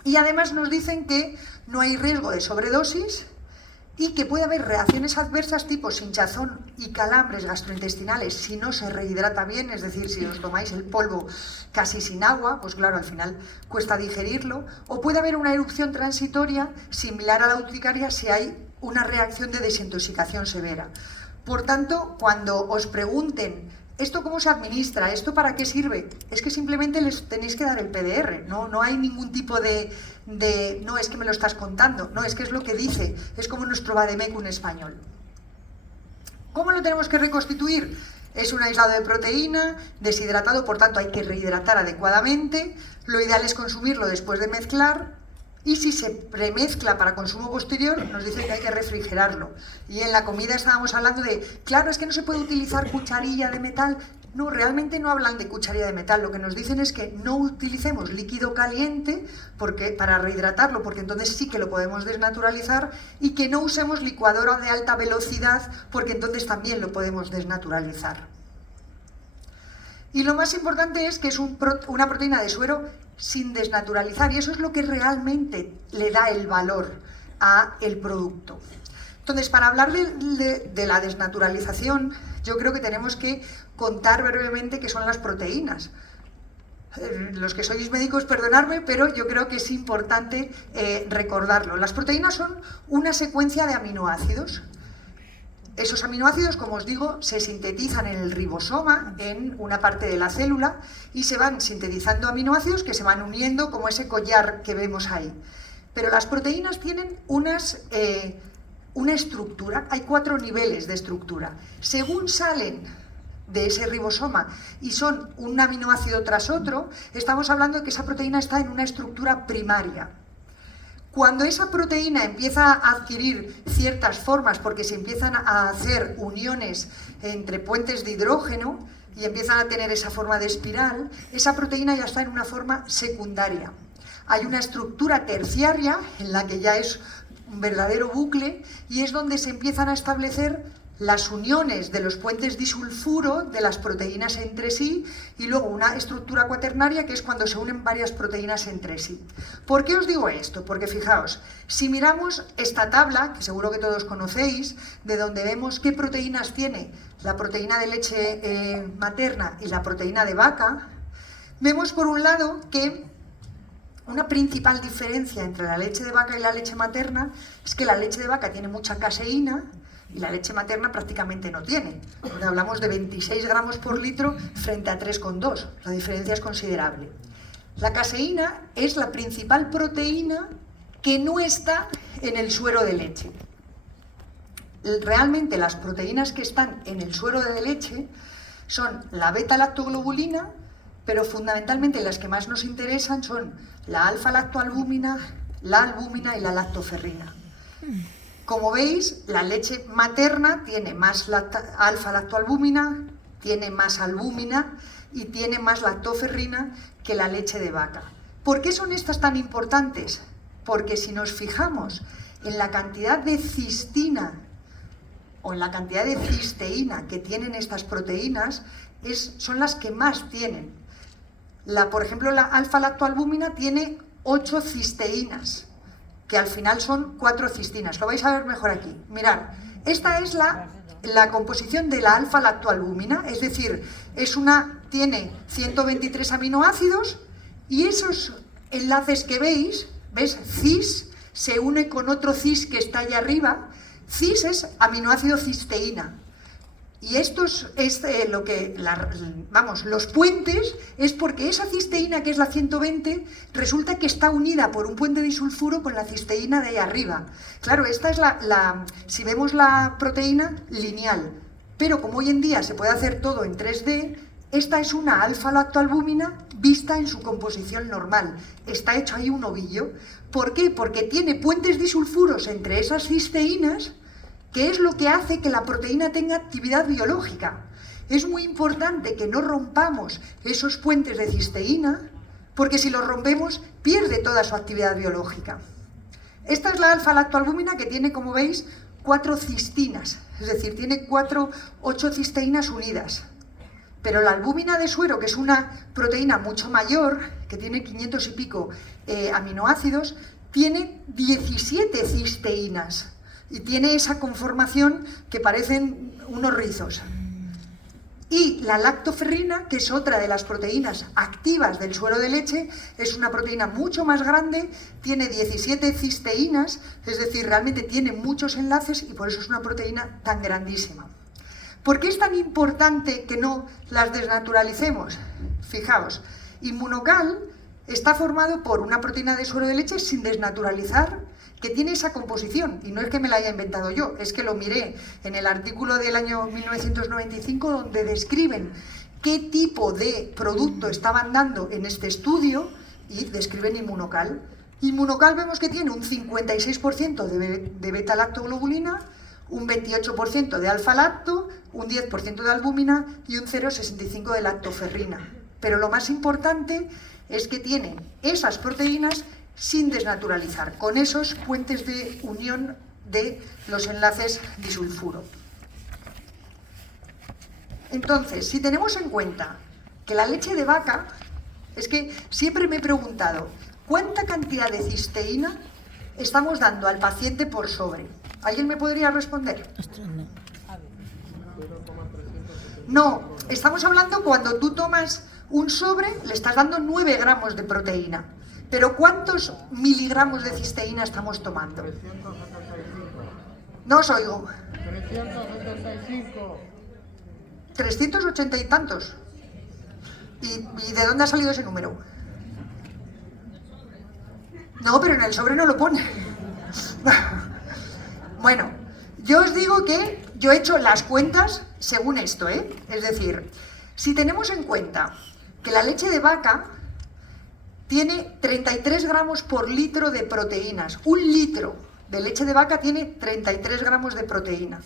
Y además nos dicen que no hay riesgo de sobredosis y que puede haber reacciones adversas tipo hinchazón y calambres gastrointestinales si no se rehidrata bien, es decir, si os tomáis el polvo casi sin agua, pues claro, al final cuesta digerirlo, o puede haber una erupción transitoria similar a la urticaria si hay una reacción de desintoxicación severa. Por tanto, cuando os pregunten ¿esto cómo se administra? ¿Esto para qué sirve? Es que simplemente les tenéis que dar el PDR, no hay ningún tipo de no, es que me lo estás contando, no, es que es lo que dice, es como nuestro vademecum español. ¿Cómo lo tenemos que reconstituir? Es un aislado de proteína, deshidratado, por tanto hay que rehidratar adecuadamente, lo ideal es consumirlo después de mezclar, y si se premezcla para consumo posterior, nos dicen que hay que refrigerarlo. Y en la comida estábamos hablando de, claro, es que no se puede utilizar cucharilla de metal. No, realmente no hablan de cucharilla de metal, lo que nos dicen es que no utilicemos líquido caliente para rehidratarlo, porque entonces sí que lo podemos desnaturalizar, y que no usemos licuadora de alta velocidad, porque entonces también lo podemos desnaturalizar. Y lo más importante es que es una proteína de suero sin desnaturalizar, y eso es lo que realmente le da el valor al producto. Entonces, para hablar de la desnaturalización, yo creo que tenemos que contar brevemente qué son las proteínas. Los que sois médicos, perdonadme, pero yo creo que es importante recordarlo. Las proteínas son una secuencia de aminoácidos. Esos aminoácidos, como os digo, se sintetizan en el ribosoma, en una parte de la célula, y se van sintetizando aminoácidos que se van uniendo como ese collar que vemos ahí. Pero las proteínas tienen una estructura, hay 4 niveles de estructura. Según salen de ese ribosoma y son un aminoácido tras otro, estamos hablando de que esa proteína está en una estructura primaria. Cuando esa proteína empieza a adquirir ciertas formas, porque se empiezan a hacer uniones entre puentes de hidrógeno y empiezan a tener esa forma de espiral, esa proteína ya está en una forma secundaria. Hay una estructura terciaria en la que ya es un verdadero bucle, y es donde se empiezan a establecer las uniones de los puentes disulfuro de las proteínas entre sí, y luego una estructura cuaternaria, que es cuando se unen varias proteínas entre sí. ¿Por qué os digo esto? Porque fijaos, si miramos esta tabla, que seguro que todos conocéis, de donde vemos qué proteínas tiene la proteína de leche materna y la proteína de vaca, vemos por un lado que una principal diferencia entre la leche de vaca y la leche materna es que la leche de vaca tiene mucha caseína y la leche materna prácticamente no tiene. Porque hablamos de 26 gramos por litro frente a 3,2. La diferencia es considerable. La caseína es la principal proteína que no está en el suero de leche. Realmente las proteínas que están en el suero de leche son la beta-lactoglobulina, pero fundamentalmente las que más nos interesan son la alfa-lactoalbúmina, la albúmina y la lactoferrina. Como veis, la leche materna tiene más alfa-lactoalbúmina, tiene más albúmina y tiene más lactoferrina que la leche de vaca. ¿Por qué son estas tan importantes? Porque si nos fijamos en la cantidad de cistina o en la cantidad de cisteína que tienen estas proteínas, son las que más tienen. Por ejemplo, la alfa-lactoalbúmina tiene 8 cisteínas, que al final son 4 cistinas. Lo vais a ver mejor aquí. Mirad, esta es la composición de la alfa-lactoalbúmina, es decir, tiene 123 aminoácidos, y esos enlaces que veis, ¿ves? Cis se une con otro cis que está allá arriba. Cis es aminoácido cisteína. Y esto es los puentes, es porque esa cisteína, que es la 120, resulta que está unida por un puente disulfuro con la cisteína de ahí arriba. Claro, esta es si vemos la proteína lineal, pero como hoy en día se puede hacer todo en 3D, esta es una alfa-lactoalbúmina vista en su composición normal. Está hecho ahí un ovillo. ¿Por qué? Porque tiene puentes disulfuros entre esas cisteínas, que es lo que hace que la proteína tenga actividad biológica. Es muy importante que no rompamos esos puentes de cisteína, porque si los rompemos, pierde toda su actividad biológica. Esta es la alfa-lactoalbúmina, que tiene, como veis, 4 cistinas, es decir, tiene 8 cisteínas unidas. Pero la albúmina de suero, que es una proteína mucho mayor, que tiene 500 y pico aminoácidos, tiene 17 cisteínas. Y tiene esa conformación que parecen unos rizos. Y la lactoferrina, que es otra de las proteínas activas del suero de leche, es una proteína mucho más grande, tiene 17 cisteínas, es decir, realmente tiene muchos enlaces, y por eso es una proteína tan grandísima. ¿Por qué es tan importante que no las desnaturalicemos? Fijaos, Inmunocal está formado por una proteína de suero de leche sin desnaturalizar, que tiene esa composición, y no es que me la haya inventado yo, es que lo miré en el artículo del año 1995 donde describen qué tipo de producto estaban dando en este estudio y describen Inmunocal. Inmunocal vemos que tiene un 56% de beta-lactoglobulina, un 28% de alfa-lacto, un 10% de albúmina y un 0,65% de lactoferrina. Pero lo más importante es que tiene esas proteínas sin desnaturalizar, con esos puentes de unión de los enlaces disulfuro. Entonces, si tenemos en cuenta que la leche de vaca, es que siempre me he preguntado, ¿cuánta cantidad de cisteína estamos dando al paciente por sobre? ¿Alguien me podría responder? No, estamos hablando cuando tú tomas un sobre, le estás dando 9 gramos de proteína. Pero ¿cuántos miligramos de cisteína estamos tomando? 375. No os oigo. 375. 380 y tantos. ¿Y de dónde ha salido ese número? No, pero en el sobre no lo pone. Bueno, yo os digo que yo he hecho las cuentas según esto, ¿eh? Es decir, si tenemos en cuenta que la leche de vaca tiene 33 gramos por litro de proteínas. Un litro de leche de vaca tiene 33 gramos de proteína.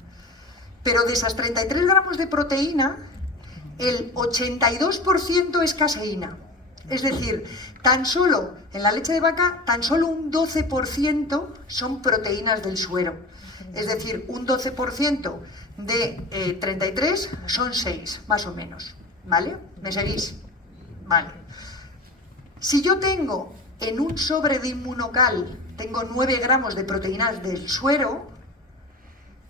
Pero de esas 33 gramos de proteína, el 82% es caseína. Es decir, tan solo en la leche de vaca, tan solo un 12% son proteínas del suero. Es decir, un 12% de 33 son 6, más o menos. ¿Vale? ¿Me seguís? Vale. Si yo tengo en un sobre de Inmunocal, tengo 9 gramos de proteínas del suero,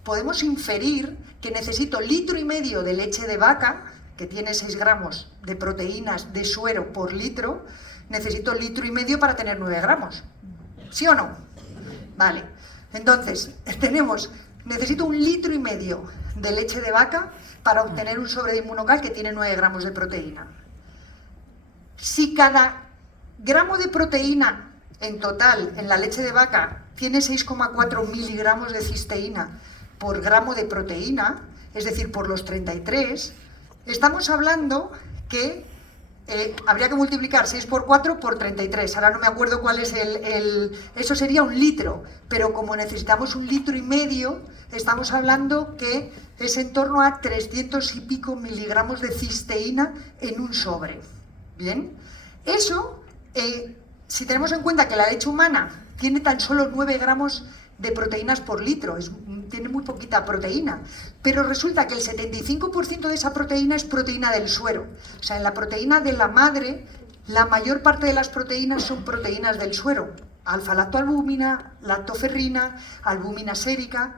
podemos inferir que necesito 1,5 litros de leche de vaca, que tiene 6 gramos de proteínas de suero por litro, necesito 1,5 litros para tener 9 gramos. ¿Sí o no? Vale. Entonces, necesito 1,5 litros de leche de vaca para obtener un sobre de Inmunocal que tiene 9 gramos de proteína. Si cada gramo de proteína en total en la leche de vaca tiene 6,4 miligramos de cisteína por gramo de proteína, es decir, por los 33, estamos hablando que habría que multiplicar 6 por 4 por 33. Ahora no me acuerdo cuál es eso sería 1 litro, pero como necesitamos 1,5 litros, estamos hablando que es en torno a 300 y pico miligramos de cisteína en un sobre. ¿Bien? Eso, si tenemos en cuenta que la leche humana tiene tan solo 9 gramos de proteínas por litro, tiene muy poquita proteína, pero resulta que el 75% de esa proteína es proteína del suero. O sea, en la proteína de la madre, la mayor parte de las proteínas son proteínas del suero. Alfa-lactoalbúmina, lactoferrina, albúmina sérica.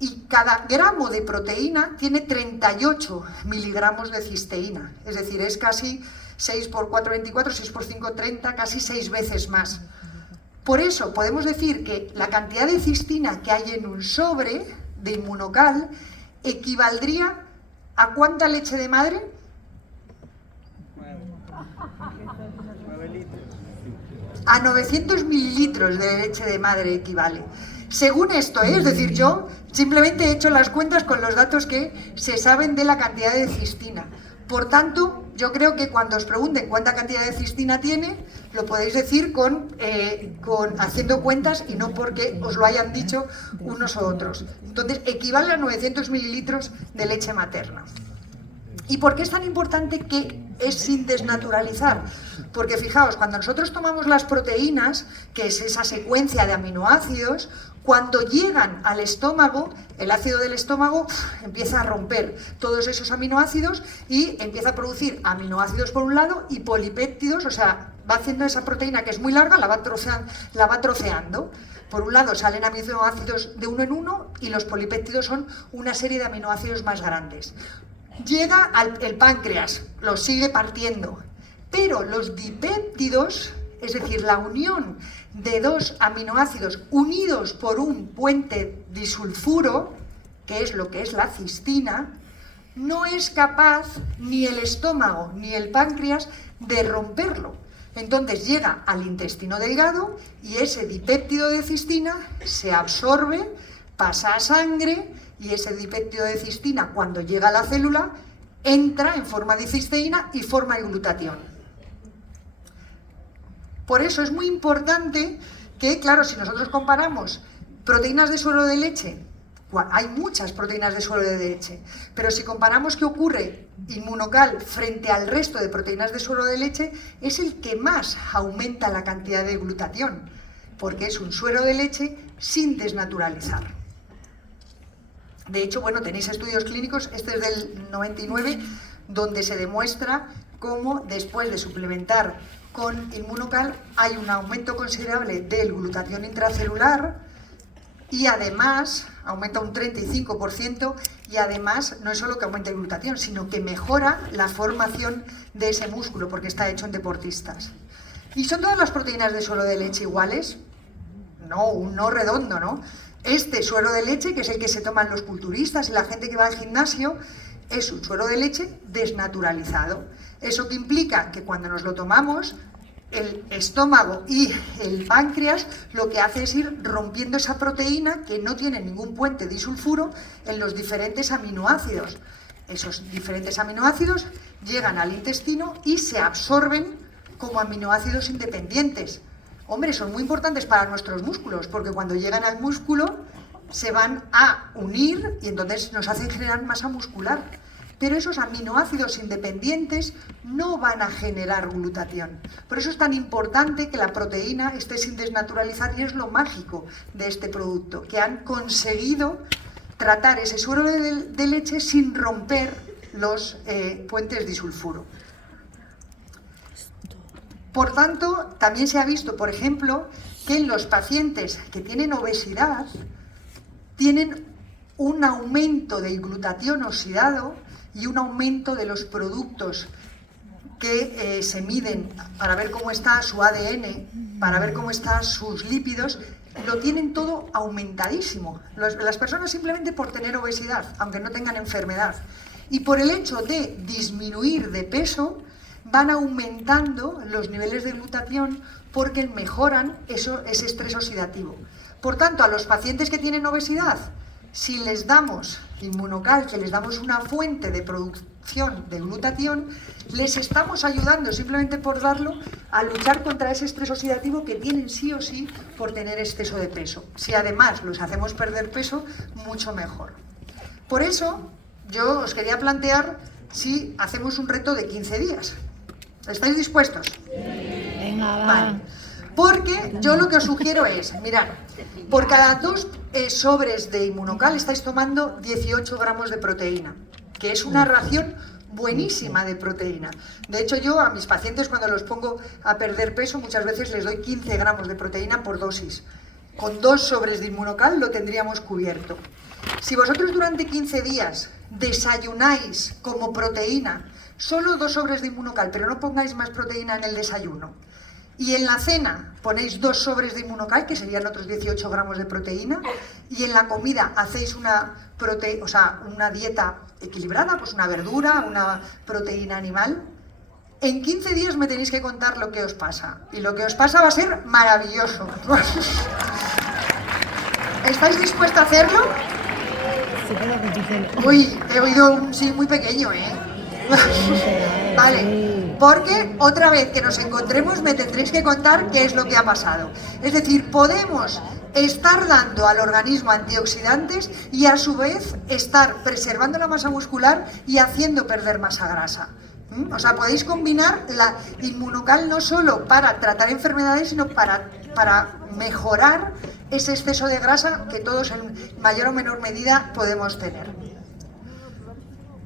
Y cada gramo de proteína tiene 38 miligramos de cisteína. Es decir, es casi 6 por 4, 24, 6 por 5, 30, casi 6 veces más. Por eso podemos decir que la cantidad de cistina que hay en un sobre de Inmunocal equivaldría ¿a cuánta leche de madre? 9 litros. A 900 mililitros de leche de madre equivale. Según esto, es decir, yo simplemente he hecho las cuentas con los datos que se saben de la cantidad de cistina. Por tanto, yo creo que cuando os pregunten cuánta cantidad de cistina tiene, lo podéis decir haciendo cuentas y no porque os lo hayan dicho unos u otros. Entonces, equivale a 900 mililitros de leche materna. ¿Y por qué es tan importante que es sin desnaturalizar? Porque fijaos, cuando nosotros tomamos las proteínas, que es esa secuencia de aminoácidos, cuando llegan al estómago, el ácido del estómago empieza a romper todos esos aminoácidos y empieza a producir aminoácidos por un lado y polipéptidos, o sea, va haciendo esa proteína que es muy larga, la va troceando. Por un lado salen aminoácidos de uno en uno y los polipéptidos son una serie de aminoácidos más grandes. Llega el páncreas, los sigue partiendo, pero los dipéptidos, es decir, la unión de dos aminoácidos unidos por un puente disulfuro, que es lo que es la cistina, no es capaz ni el estómago ni el páncreas de romperlo. Entonces llega al intestino delgado y ese dipéptido de cistina se absorbe, pasa a sangre y ese dipéptido de cistina, cuando llega a la célula, entra en forma de cisteína y forma el glutatión. Por eso es muy importante que, claro, si nosotros comparamos proteínas de suero de leche, hay muchas proteínas de suero de leche, pero si comparamos qué ocurre Inmunocal frente al resto de proteínas de suero de leche, es el que más aumenta la cantidad de glutatión, porque es un suero de leche sin desnaturalizar. De hecho, bueno, tenéis estudios clínicos, este es del 99, donde se demuestra cómo después de suplementar con Inmunocal hay un aumento considerable del glutatión intracelular y además aumenta un 35% y además no es solo que aumente el glutatión, sino que mejora la formación de ese músculo porque está hecho en deportistas. ¿Y son todas las proteínas de suero de leche iguales? No, un no redondo, ¿no? Este suero de leche, que es el que se toman los culturistas y la gente que va al gimnasio, es un suero de leche desnaturalizado. ¿Eso que implica? Que cuando nos lo tomamos, el estómago y el páncreas lo que hace es ir rompiendo esa proteína que no tiene ningún puente disulfuro en los diferentes aminoácidos. Esos diferentes aminoácidos llegan al intestino y se absorben como aminoácidos independientes. Hombre, son muy importantes para nuestros músculos, porque cuando llegan al músculo se van a unir y entonces nos hacen generar masa muscular. Pero esos aminoácidos independientes no van a generar glutatión. Por eso es tan importante que la proteína esté sin desnaturalizar y es lo mágico de este producto, que han conseguido tratar ese suero de leche sin romper los puentes disulfuro. Por tanto, también se ha visto, por ejemplo, que en los pacientes que tienen obesidad tienen un aumento del glutatión oxidado y un aumento de los productos que se miden para ver cómo está su ADN, para ver cómo están sus lípidos, lo tienen todo aumentadísimo. Las personas simplemente por tener obesidad, aunque no tengan enfermedad, y por el hecho de disminuir de peso, van aumentando los niveles de glutatión porque mejoran ese estrés oxidativo. Por tanto, a los pacientes que tienen obesidad, si les damos Inmunocal, que les damos una fuente de producción de glutatión, les estamos ayudando simplemente por darlo a luchar contra ese estrés oxidativo que tienen sí o sí por tener exceso de peso. Si además los hacemos perder peso, mucho mejor. Por eso, yo os quería plantear si hacemos un reto de 15 días. ¿Estáis dispuestos? Venga, va. Vale. Porque yo lo que os sugiero es, mirad, por cada 2 sobres de Inmunocal estáis tomando 18 gramos de proteína, que es una ración buenísima de proteína. De hecho, yo a mis pacientes cuando los pongo a perder peso, muchas veces les doy 15 gramos de proteína por dosis. Con 2 sobres de Inmunocal lo tendríamos cubierto. Si vosotros durante 15 días desayunáis como proteína, solo 2 sobres de Inmunocal, pero no pongáis más proteína en el desayuno, y en la cena ponéis 2 sobres de Inmunocal, que serían otros 18 gramos de proteína, y en la comida hacéis una dieta equilibrada, pues una verdura, una proteína animal, en 15 días me tenéis que contar lo que os pasa. Y lo que os pasa va a ser maravilloso. ¿Estáis dispuestos a hacerlo? Sí, pero que dicen. Uy, he oído un sí muy pequeño, ¿eh? Vale, porque otra vez que nos encontremos me tendréis que contar qué es lo que ha pasado. Es decir, podemos estar dando al organismo antioxidantes y a su vez estar preservando la masa muscular y haciendo perder masa grasa. O sea, podéis combinar la Inmunocal no solo para tratar enfermedades, sino para mejorar ese exceso de grasa que todos en mayor o menor medida podemos tener.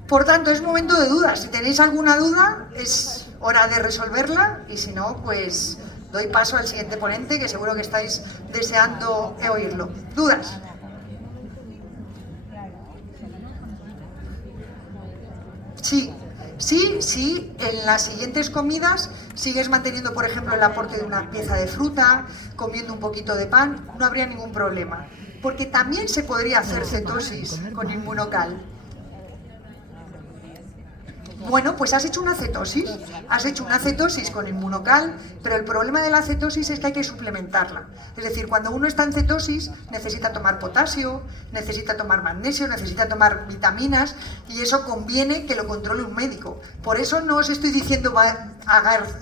Por tanto, es momento de dudas. Si tenéis alguna duda, es hora de resolverla y si no, pues doy paso al siguiente ponente, que seguro que estáis deseando oírlo. ¿Dudas? Sí. Sí, en las siguientes comidas sigues manteniendo, por ejemplo, el aporte de una pieza de fruta, comiendo un poquito de pan, no habría ningún problema. Porque también se podría hacer cetosis con Inmunocal. Bueno, pues has hecho una cetosis con Inmunocal, pero el problema de la cetosis es que hay que suplementarla. Es decir, cuando uno está en cetosis necesita tomar potasio, necesita tomar magnesio, necesita tomar vitaminas, y eso conviene que lo controle un médico. Por eso no os estoy diciendo a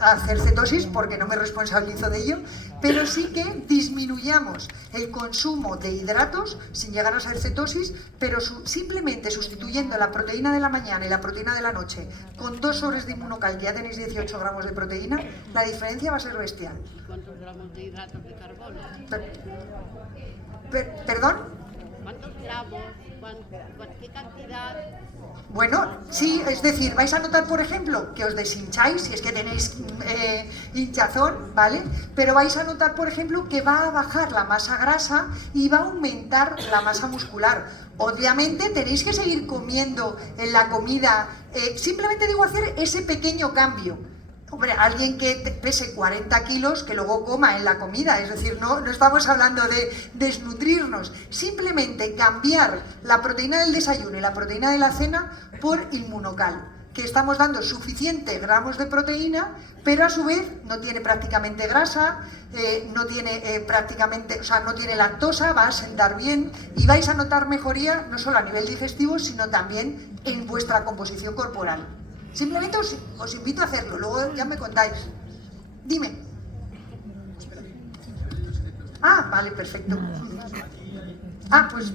hacer cetosis, porque no me responsabilizo de ello, pero sí que disminuyamos el consumo de hidratos sin llegar a ser cetosis, pero simplemente sustituyendo la proteína de la mañana y la proteína de la noche con 2 sobres de Inmunocal, que ya tenéis 18 gramos de proteína, la diferencia va a ser bestial. ¿Y cuántos gramos de hidratos de carbono? ¿Perdón? ¿Cuántos gramos? ¿Qué cantidad? Bueno, sí, es decir, vais a notar, por ejemplo, que os deshincháis, si es que tenéis hinchazón, ¿vale? Pero vais a notar, por ejemplo, que va a bajar la masa grasa y va a aumentar la masa muscular. Obviamente tenéis que seguir comiendo en la comida, simplemente digo hacer ese pequeño cambio. Hombre, alguien que pese 40 kilos, que luego coma en la comida, es decir, no estamos hablando de desnutrirnos, simplemente cambiar la proteína del desayuno y la proteína de la cena por Inmunocal, que estamos dando suficientes gramos de proteína, pero a su vez no tiene prácticamente grasa, no tiene no tiene lactosa, va a sentar bien y vais a notar mejoría no solo a nivel digestivo, sino también en vuestra composición corporal. Simplemente os invito a hacerlo, luego ya me contáis. Dime. Ah, vale, perfecto. Ah, pues...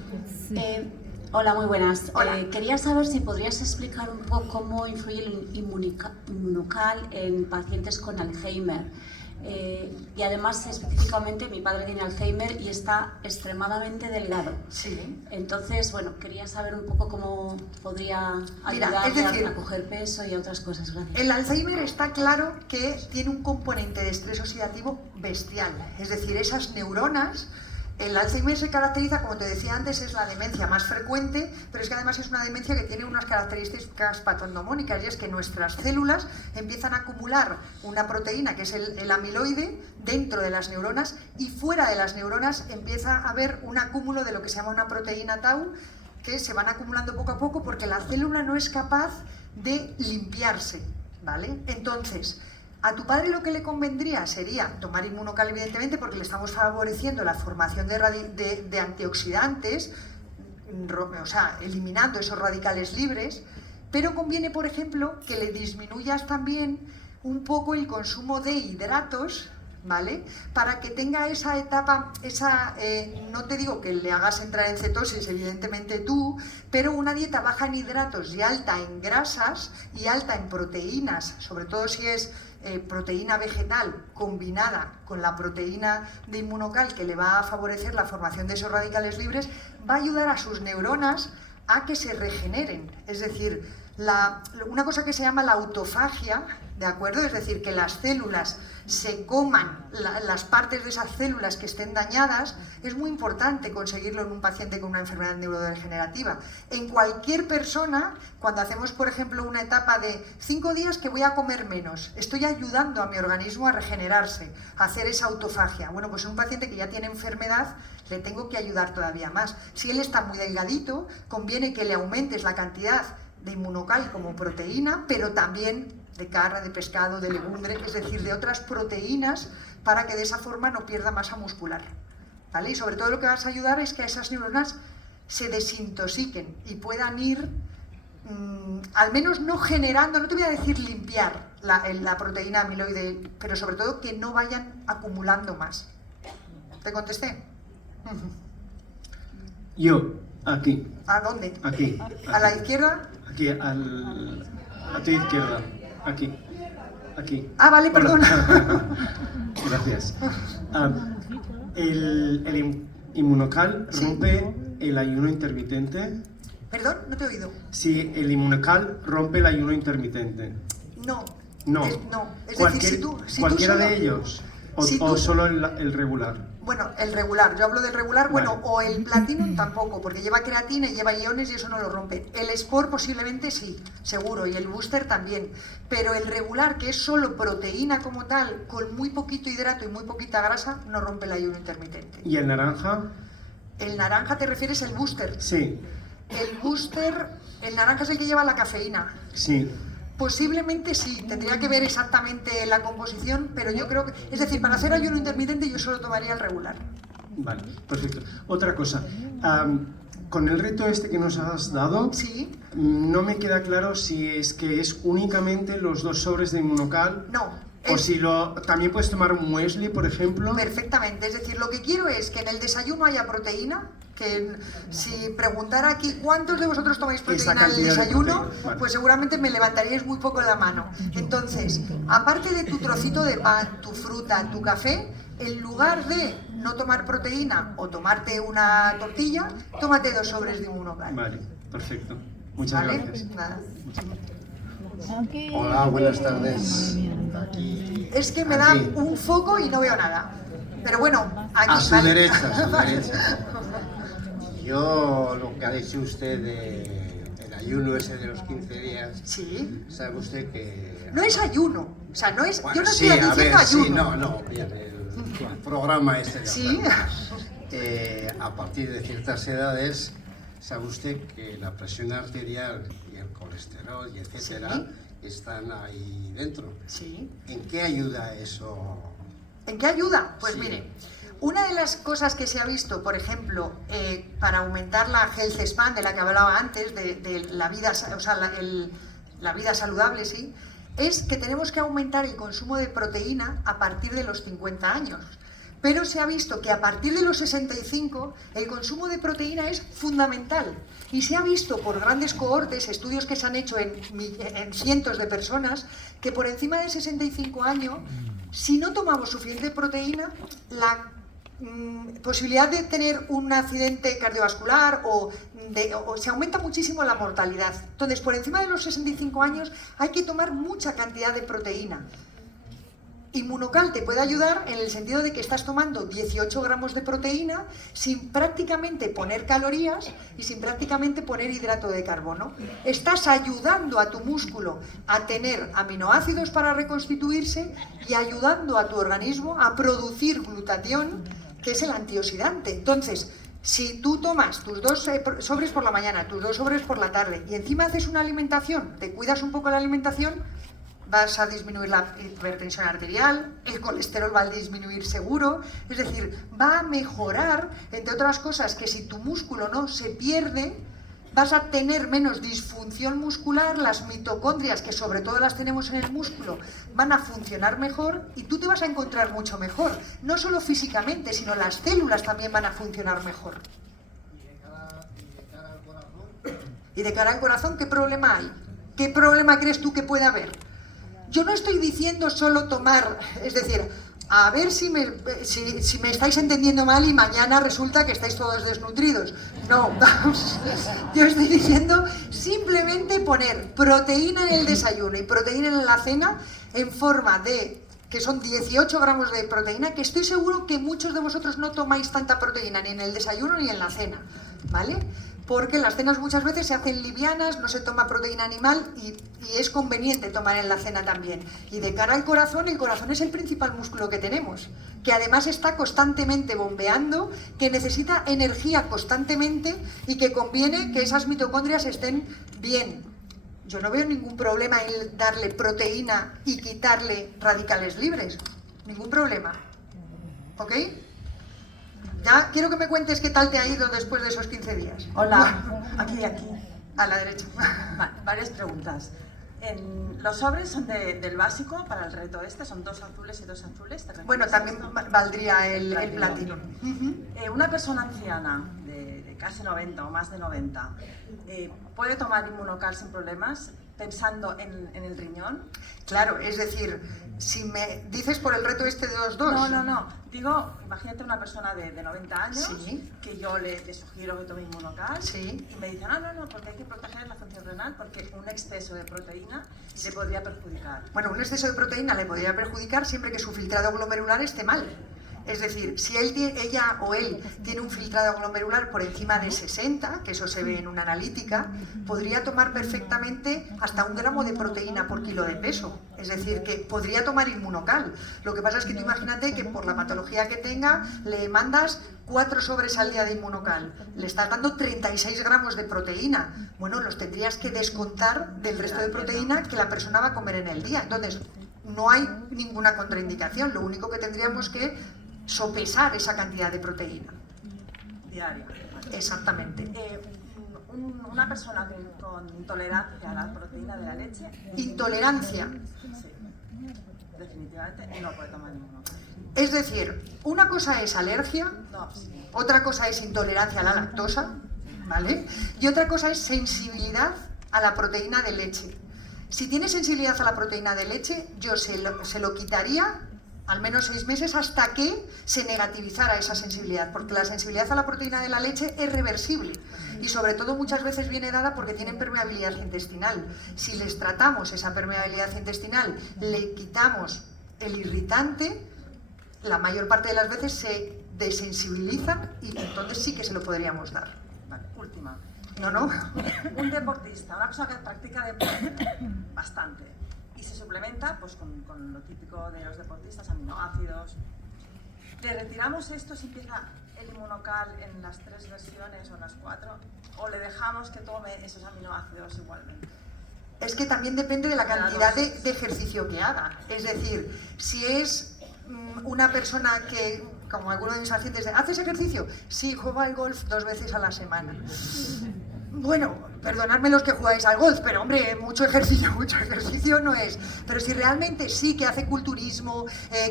Hola, muy buenas. Hola. Quería saber si podrías explicar un poco cómo influye el Inmunocal en pacientes con Alzheimer. Y además, específicamente, mi padre tiene Alzheimer y está extremadamente delgado. Sí. Entonces, bueno, quería saber un poco cómo podría Mira, es ayudar decir, a coger peso y a otras cosas. Gracias. el Alzheimer está claro que tiene un componente de estrés oxidativo bestial. Es decir, esas neuronas... El Alzheimer se caracteriza, como te decía antes, es la demencia más frecuente, pero es que además es una demencia que tiene unas características patognomónicas, y es que nuestras células empiezan a acumular una proteína que es el amiloide dentro de las neuronas, y fuera de las neuronas empieza a haber un acúmulo de lo que se llama una proteína tau, que se van acumulando poco a poco porque la célula no es capaz de limpiarse, ¿vale? Entonces, a tu padre lo que le convendría sería tomar Inmunocal, evidentemente, porque le estamos favoreciendo la formación de antioxidantes, o sea, eliminando esos radicales libres, pero conviene, por ejemplo, que le disminuyas también un poco el consumo de hidratos, ¿vale? Para que tenga esa etapa, no te digo que le hagas entrar en cetosis, evidentemente tú, pero una dieta baja en hidratos y alta en grasas y alta en proteínas, sobre todo si es proteína vegetal combinada con la proteína de Inmunocal, que le va a favorecer la formación de esos radicales libres, va a ayudar a sus neuronas a que se regeneren. Es decir, una cosa que se llama la autofagia, ¿de acuerdo? Es decir, que las células se coman las partes de esas células que estén dañadas, es muy importante conseguirlo en un paciente con una enfermedad neurodegenerativa. En cualquier persona, cuando hacemos, por ejemplo, una etapa de 5 días que voy a comer menos, estoy ayudando a mi organismo a regenerarse, a hacer esa autofagia. Bueno, pues en un paciente que ya tiene enfermedad, le tengo que ayudar todavía más. Si él está muy delgadito, conviene que le aumentes la cantidad de Inmunocal como proteína, pero también de carne, de pescado, de legumbre, es decir, de otras proteínas, para que de esa forma no pierda masa muscular, ¿vale? Y sobre todo lo que vas a ayudar es que esas neuronas se desintoxiquen y puedan ir, al menos no generando, no te voy a decir limpiar la proteína amiloide, pero sobre todo que no vayan acumulando más. ¿Te contesté? Yo, aquí. ¿A dónde? Aquí. ¿A la izquierda? Aquí, a tu izquierda. Aquí. Aquí. Ah, vale, perdona. Gracias. El Inmunocal rompe el ayuno intermitente. Perdón, no te he oído. Si el Inmunocal rompe el ayuno intermitente. No. No. Es decir, si tú cualquiera solo, de ellos. si O tú- solo el regular. Bueno, el regular, yo hablo del regular, Vale. bueno, o el Platinum tampoco, porque lleva creatina y lleva iones y eso no lo rompe. El Sport posiblemente sí, seguro, y el Booster también. Pero el regular, que es solo proteína como tal, con muy poquito hidrato y muy poquita grasa, no rompe el ayuno intermitente. ¿Y el naranja? El naranja te refieres al booster. Sí, El booster, el naranja es el que lleva la cafeína. sí. Posiblemente sí, tendría que ver exactamente la composición, pero yo creo que... Es decir, para hacer ayuno intermitente yo solo tomaría el regular. Vale, perfecto. Otra cosa, con el reto este que nos has dado, Sí, no me queda claro si es que es únicamente los 2 sobres de Inmunocal no. o si también puedes tomar un muesli, por ejemplo. Perfectamente, es decir, lo que quiero es que en el desayuno haya proteína, que si preguntara aquí cuántos de vosotros tomáis proteína en el cantidad de desayuno, proteína, vale. pues seguramente me levantaríais muy poco la mano. Entonces, aparte de tu trocito de pan, tu fruta, tu café, en lugar de no tomar proteína o tomarte una tortilla, tómate 2 sobres de Inmunocal. Vale, perfecto. Muchas ¿Vale? gracias. Nada. Hola, buenas tardes. Aquí, Es que me da aquí. un foco y no veo nada. Pero bueno, aquí A su vale. derecha, a su derecha. Yo, lo que ha dicho usted del ayuno ese de los 15 días, Sí. sabe usted que... No es ayuno. O sea, no es. Bueno, yo no sí, estoy a diciendo ver, ayuno. sí, no, bien, el programa este de Sí. a partir de ciertas edades, sabe usted que la presión arterial y el colesterol y etcétera Sí. están ahí dentro. Sí. ¿En qué ayuda eso? ¿En qué ayuda? Pues Sí. mire, una de las cosas que se ha visto, por ejemplo, para aumentar la health span de la que hablaba antes, de la vida, o sea, la vida saludable, sí, es que tenemos que aumentar el consumo de proteína a partir de los 50 años. Pero se ha visto que a partir de los 65 el consumo de proteína es fundamental. Y se ha visto por grandes cohortes, estudios que se han hecho en cientos de personas, que por encima de 65 años, si no tomamos suficiente proteína, la posibilidad de tener un accidente cardiovascular o se aumenta muchísimo la mortalidad. Entonces, por encima de los 65 años hay que tomar mucha cantidad de proteína. Inmunocal te puede ayudar en el sentido de que estás tomando 18 gramos de proteína sin prácticamente poner calorías y sin prácticamente poner hidrato de carbono. Estás ayudando a tu músculo a tener aminoácidos para reconstituirse y ayudando a tu organismo a producir glutatión, que es el antioxidante. Entonces, si tú tomas tus 2 sobres por la mañana, tus 2 sobres por la tarde y encima haces una alimentación, te cuidas un poco la alimentación, vas a disminuir la hipertensión arterial, el colesterol va a disminuir seguro, es decir, va a mejorar, entre otras cosas, que si tu músculo no se pierde, vas a tener menos disfunción muscular, las mitocondrias, que sobre todo las tenemos en el músculo, van a funcionar mejor y tú te vas a encontrar mucho mejor, no solo físicamente, sino las células también van a funcionar mejor. ¿Y de cara al corazón qué problema hay? ¿Qué problema crees tú que puede haber? Yo no estoy diciendo solo tomar, es decir, a ver si me estáis entendiendo mal y mañana resulta que estáis todos desnutridos. No, vamos. Yo estoy diciendo simplemente poner proteína en el desayuno y proteína en la cena en forma de, que son 18 gramos de proteína, que estoy seguro que muchos de vosotros no tomáis tanta proteína ni en el desayuno ni en la cena, ¿vale? Porque las cenas muchas veces se hacen livianas, no se toma proteína animal y es conveniente tomar en la cena también. Y de cara al corazón, el corazón es el principal músculo que tenemos, que además está constantemente bombeando, que necesita energía constantemente y que conviene que esas mitocondrias estén bien. Yo no veo ningún problema en darle proteína y quitarle radicales libres. Ningún problema. ¿Ok? Ya quiero que me cuentes qué tal te ha ido después de esos 15 días. Hola, aquí. A la derecha. Varias preguntas. Los sobres son del básico para el reto este, son 2 azules y 2 azules. Bueno, también valdría el platino. Una persona anciana de casi 90 o más de 90, ¿puede tomar Inmunocal sin problemas pensando en el riñón? Claro, es decir, si me dices por el reto este de los 2. No. Digo, imagínate una persona de 90 años, Sí. que yo le sugiero que tome Inmunocal, Sí. y me dice, no, porque hay que proteger la función renal, porque un exceso de proteína le podría perjudicar. Bueno, un exceso de proteína le podría perjudicar siempre que su filtrado glomerular esté mal. Es decir, si ella o él tiene un filtrado glomerular por encima de 60, que eso se ve en una analítica, podría tomar perfectamente hasta 1 gramo de proteína por kilo de peso. Es decir, que podría tomar Inmunocal. Lo que pasa es que tú imagínate que por la patología que tenga le mandas 4 sobres al día de Inmunocal. Le estás dando 36 gramos de proteína. Bueno, los tendrías que descontar del resto de proteína que la persona va a comer en el día. Entonces, no hay ninguna contraindicación. Lo único que tendríamos que sopesar esa cantidad de proteína. Diaria. Exactamente. Una persona con intolerancia a la proteína de la leche. Intolerancia. Sí, definitivamente no puede tomar Inmunocal. Es decir, una cosa es alergia, No, sí. otra cosa es intolerancia a la lactosa, ¿vale? Y otra cosa es sensibilidad a la proteína de leche. Si tiene sensibilidad a la proteína de leche, yo se lo quitaría al menos 6 meses hasta que se negativizara esa sensibilidad, porque la sensibilidad a la proteína de la leche es reversible y sobre todo muchas veces viene dada porque tienen permeabilidad intestinal. Si les tratamos esa permeabilidad intestinal, le quitamos el irritante, la mayor parte de las veces se desensibilizan y entonces sí que se lo podríamos dar. Vale, última. No. Un deportista, una persona que practica deporte bastante y se suplementa pues con lo típico de los deportistas, aminoácidos. ¿Le retiramos esto si empieza el Inmunocal en las 3 versiones o en las 4? ¿O le dejamos que tome esos aminoácidos igualmente? Es que también depende de la cantidad de ejercicio que haga. Es decir, si es una persona que, como alguno de mis pacientes, ¿haces ejercicio? Sí, juego al golf 2 veces a la semana. Bueno, perdonadme los que jugáis al golf, pero hombre, mucho ejercicio no es. Pero si realmente sí que hace culturismo,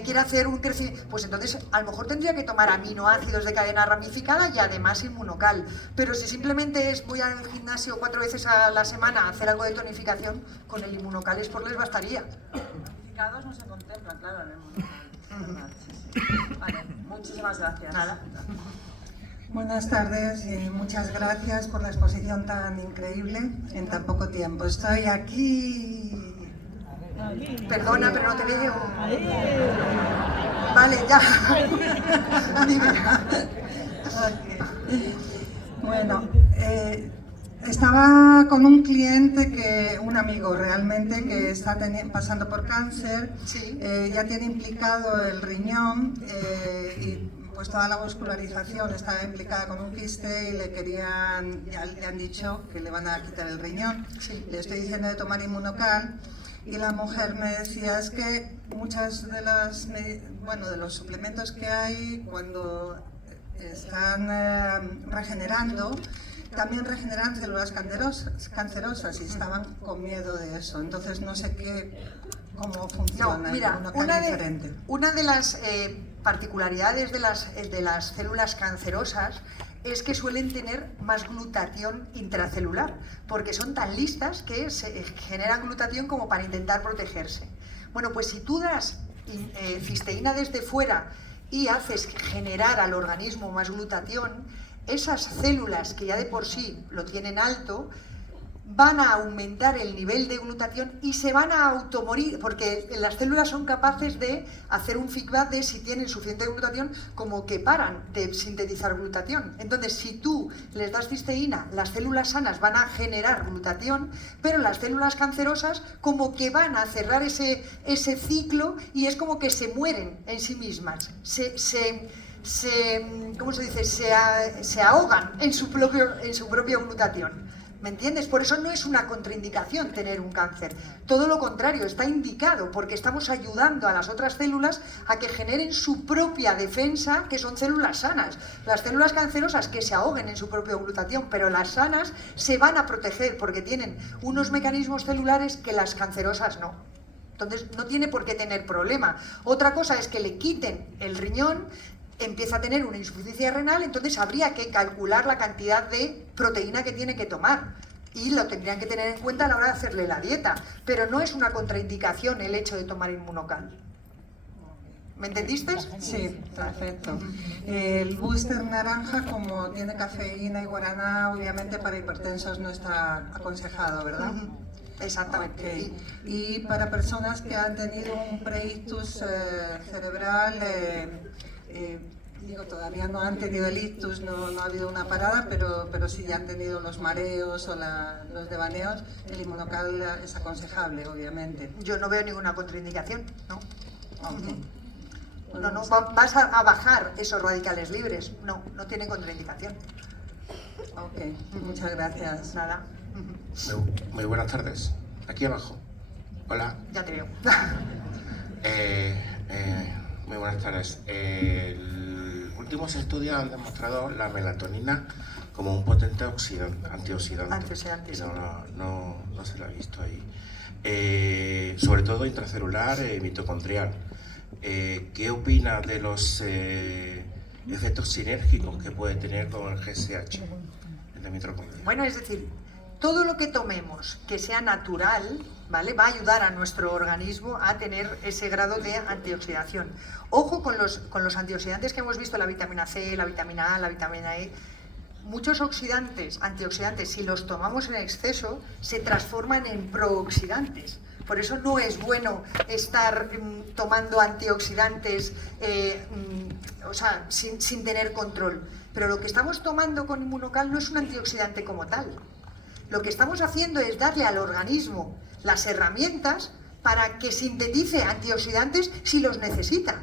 quiere hacer un crecimiento, pues entonces a lo mejor tendría que tomar aminoácidos de cadena ramificada y además Inmunocal. Pero si simplemente es voy al gimnasio 4 veces a la semana a hacer algo de tonificación, con el Inmunocal les bastaría. Tonificados no se contemplan, claro, en el Inmunocal. Sí. Vale, muchísimas gracias. Nada. Buenas tardes y muchas gracias por la exposición tan increíble en tan poco tiempo. Estoy aquí... Perdona, pero no te veo. Vale, ya. Bueno, estaba con un cliente, un amigo realmente, que está pasando por cáncer. Sí. Ya tiene implicado el riñón y pues toda la vascularización está implicada con un quiste y ya le han dicho que le van a quitar el riñón. Sí. Le estoy diciendo de tomar Inmunocal y la mujer me decía es que muchas de los suplementos que hay cuando están regenerando también regeneran células cancerosas y estaban con miedo de eso. Entonces no sé cómo funciona. No, mira, una de las particularidades de las células cancerosas es que suelen tener más glutatión intracelular, porque son tan listas que se generan glutatión como para intentar protegerse. Bueno, pues si tú das cisteína desde fuera y haces generar al organismo más glutatión, esas células que ya de por sí lo tienen alto, van a aumentar el nivel de glutatión y se van a automorir, porque las células son capaces de hacer un feedback de si tienen suficiente glutatión, como que paran de sintetizar glutatión. Entonces, si tú les das cisteína, las células sanas van a generar glutatión, pero las células cancerosas como que van a cerrar ese ciclo y es como que se mueren en sí mismas. ¿Cómo se dice? Se ahogan en su propia glutatión. ¿Me entiendes? Por eso no es una contraindicación tener un cáncer. Todo lo contrario, está indicado porque estamos ayudando a las otras células a que generen su propia defensa, que son células sanas. Las células cancerosas que se ahoguen en su propia glutatión, pero las sanas se van a proteger porque tienen unos mecanismos celulares que las cancerosas no. Entonces no tiene por qué tener problema. Otra cosa es que le quiten el riñón, empieza a tener una insuficiencia renal, entonces habría que calcular la cantidad de proteína que tiene que tomar y lo tendrían que tener en cuenta a la hora de hacerle la dieta, pero no es una contraindicación el hecho de tomar Inmunocal. ¿Me entendiste? Sí, perfecto. El booster naranja, como tiene cafeína y guaraná, obviamente para hipertensos no está aconsejado, ¿verdad? Exactamente. Okay. Y para personas que han tenido un preictus cerebral, digo, todavía no han tenido el ictus, no ha habido una parada, pero sí ya han tenido los mareos o los devaneos, el inmunocal es aconsejable, obviamente. Yo no veo ninguna contraindicación, ¿no? Okay. No, no, vas a bajar esos radicales libres. No, no tiene contraindicación. Ok, muchas gracias. Nada. Muy buenas tardes. Aquí abajo. Hola. Ya te veo. Muy buenas tardes. Últimos estudios han demostrado la melatonina como un potente antioxidante. Antioxidante, sí. No se lo ha visto ahí. Sobre todo intracelular y mitocondrial. ¿Qué opina de los efectos sinérgicos que puede tener con el GSH en la mitocondria? Bueno, es decir, todo lo que tomemos que sea natural, ¿vale?, va a ayudar a nuestro organismo a tener ese grado de antioxidación. Ojo con los antioxidantes que hemos visto, la vitamina C, la vitamina A, la vitamina E. Muchos antioxidantes, si los tomamos en exceso, se transforman en prooxidantes. Por eso no es bueno estar tomando antioxidantes sin tener control. Pero lo que estamos tomando con Inmunocal no es un antioxidante como tal. Lo que estamos haciendo es darle al organismo las herramientas para que sintetice antioxidantes si los necesita.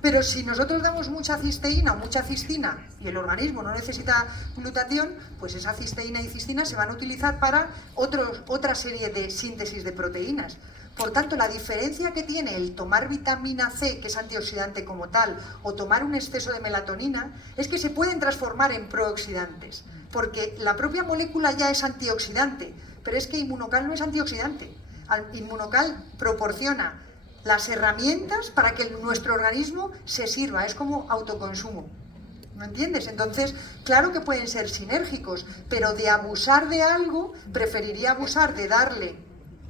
Pero si nosotros damos mucha cisteína o mucha cistina y el organismo no necesita glutatión, pues esa cisteína y cistina se van a utilizar para otra serie de síntesis de proteínas. Por tanto, la diferencia que tiene el tomar vitamina C, que es antioxidante como tal, o tomar un exceso de melatonina, es que se pueden transformar en prooxidantes, porque la propia molécula ya es antioxidante, pero es que Inmunocal no es antioxidante. Inmunocal proporciona las herramientas para que nuestro organismo se sirva, es como autoconsumo. ¿Me entiendes? Entonces, claro que pueden ser sinérgicos, pero de abusar de algo, preferiría abusar de darle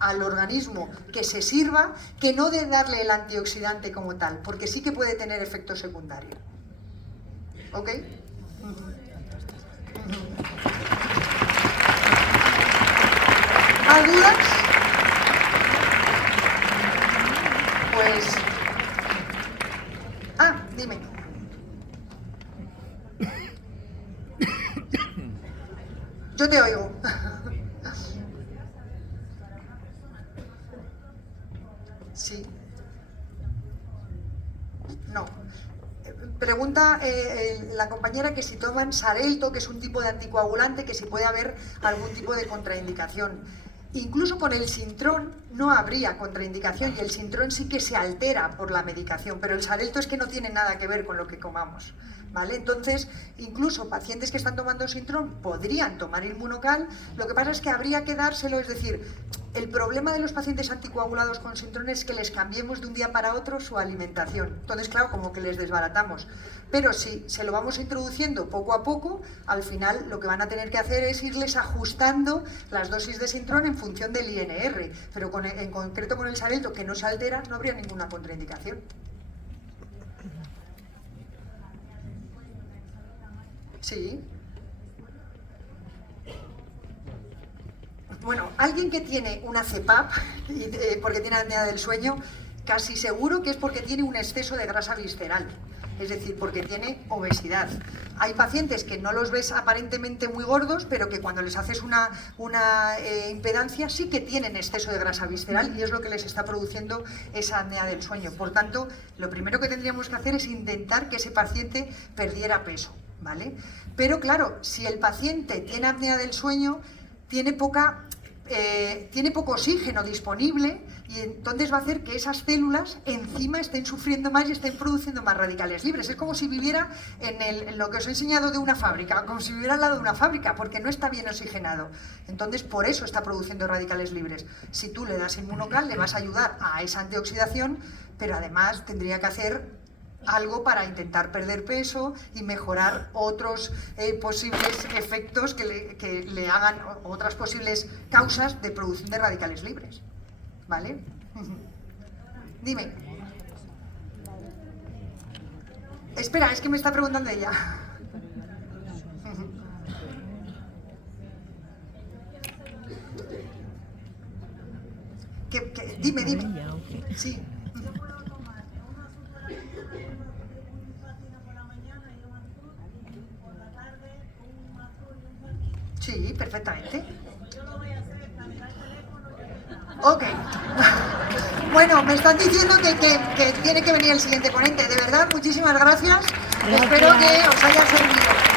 al organismo que se sirva, que no de darle el antioxidante como tal, porque sí que puede tener efectos secundarios. ¿Ok? ¿Más dudas? Pues... dime. Yo te oigo. Sí. No. Pregunta la compañera que si toman Xarelto, que es un tipo de anticoagulante, que si puede haber algún tipo de contraindicación. Incluso con el Sintrón no habría contraindicación y el Sintrón sí que se altera por la medicación, pero el Xarelto es que no tiene nada que ver con lo que comamos, ¿vale? Entonces, incluso pacientes que están tomando Sintrón podrían tomar Inmunocal, lo que pasa es que habría que dárselo, es decir, el problema de los pacientes anticoagulados con Sintrón es que les cambiemos de un día para otro su alimentación. Entonces, claro, como que les desbaratamos. Pero si se lo vamos introduciendo poco a poco, al final lo que van a tener que hacer es irles ajustando las dosis de Sintrón en función del INR. Pero en concreto con el Xarelto, que no se altera, no habría ninguna contraindicación. Sí. Bueno, alguien que tiene una CPAP, porque tiene apnea del sueño, casi seguro que es porque tiene un exceso de grasa visceral, es decir, porque tiene obesidad. Hay pacientes que no los ves aparentemente muy gordos, pero que cuando les haces una impedancia sí que tienen exceso de grasa visceral y es lo que les está produciendo esa apnea del sueño. Por tanto, lo primero que tendríamos que hacer es intentar que ese paciente perdiera peso, ¿vale? Pero claro, si el paciente tiene apnea del sueño, tiene poco oxígeno disponible y entonces va a hacer que esas células encima estén sufriendo más y estén produciendo más radicales libres. Es como si viviera en lo que os he enseñado de una fábrica, como si viviera al lado de una fábrica, porque no está bien oxigenado. Entonces, por eso está produciendo radicales libres. Si tú le das Inmunocal, le vas a ayudar a esa antioxidación, pero además tendría que hacer algo para intentar perder peso y mejorar otros posibles efectos que le hagan, otras posibles causas de producción de radicales libres. ¿Vale? Dime. Espera, es que me está preguntando ella. Dime. Sí. Sí, perfectamente. Ok. Bueno, me están diciendo que tiene que venir el siguiente ponente. De verdad, muchísimas gracias. Gracias. Espero que os haya servido.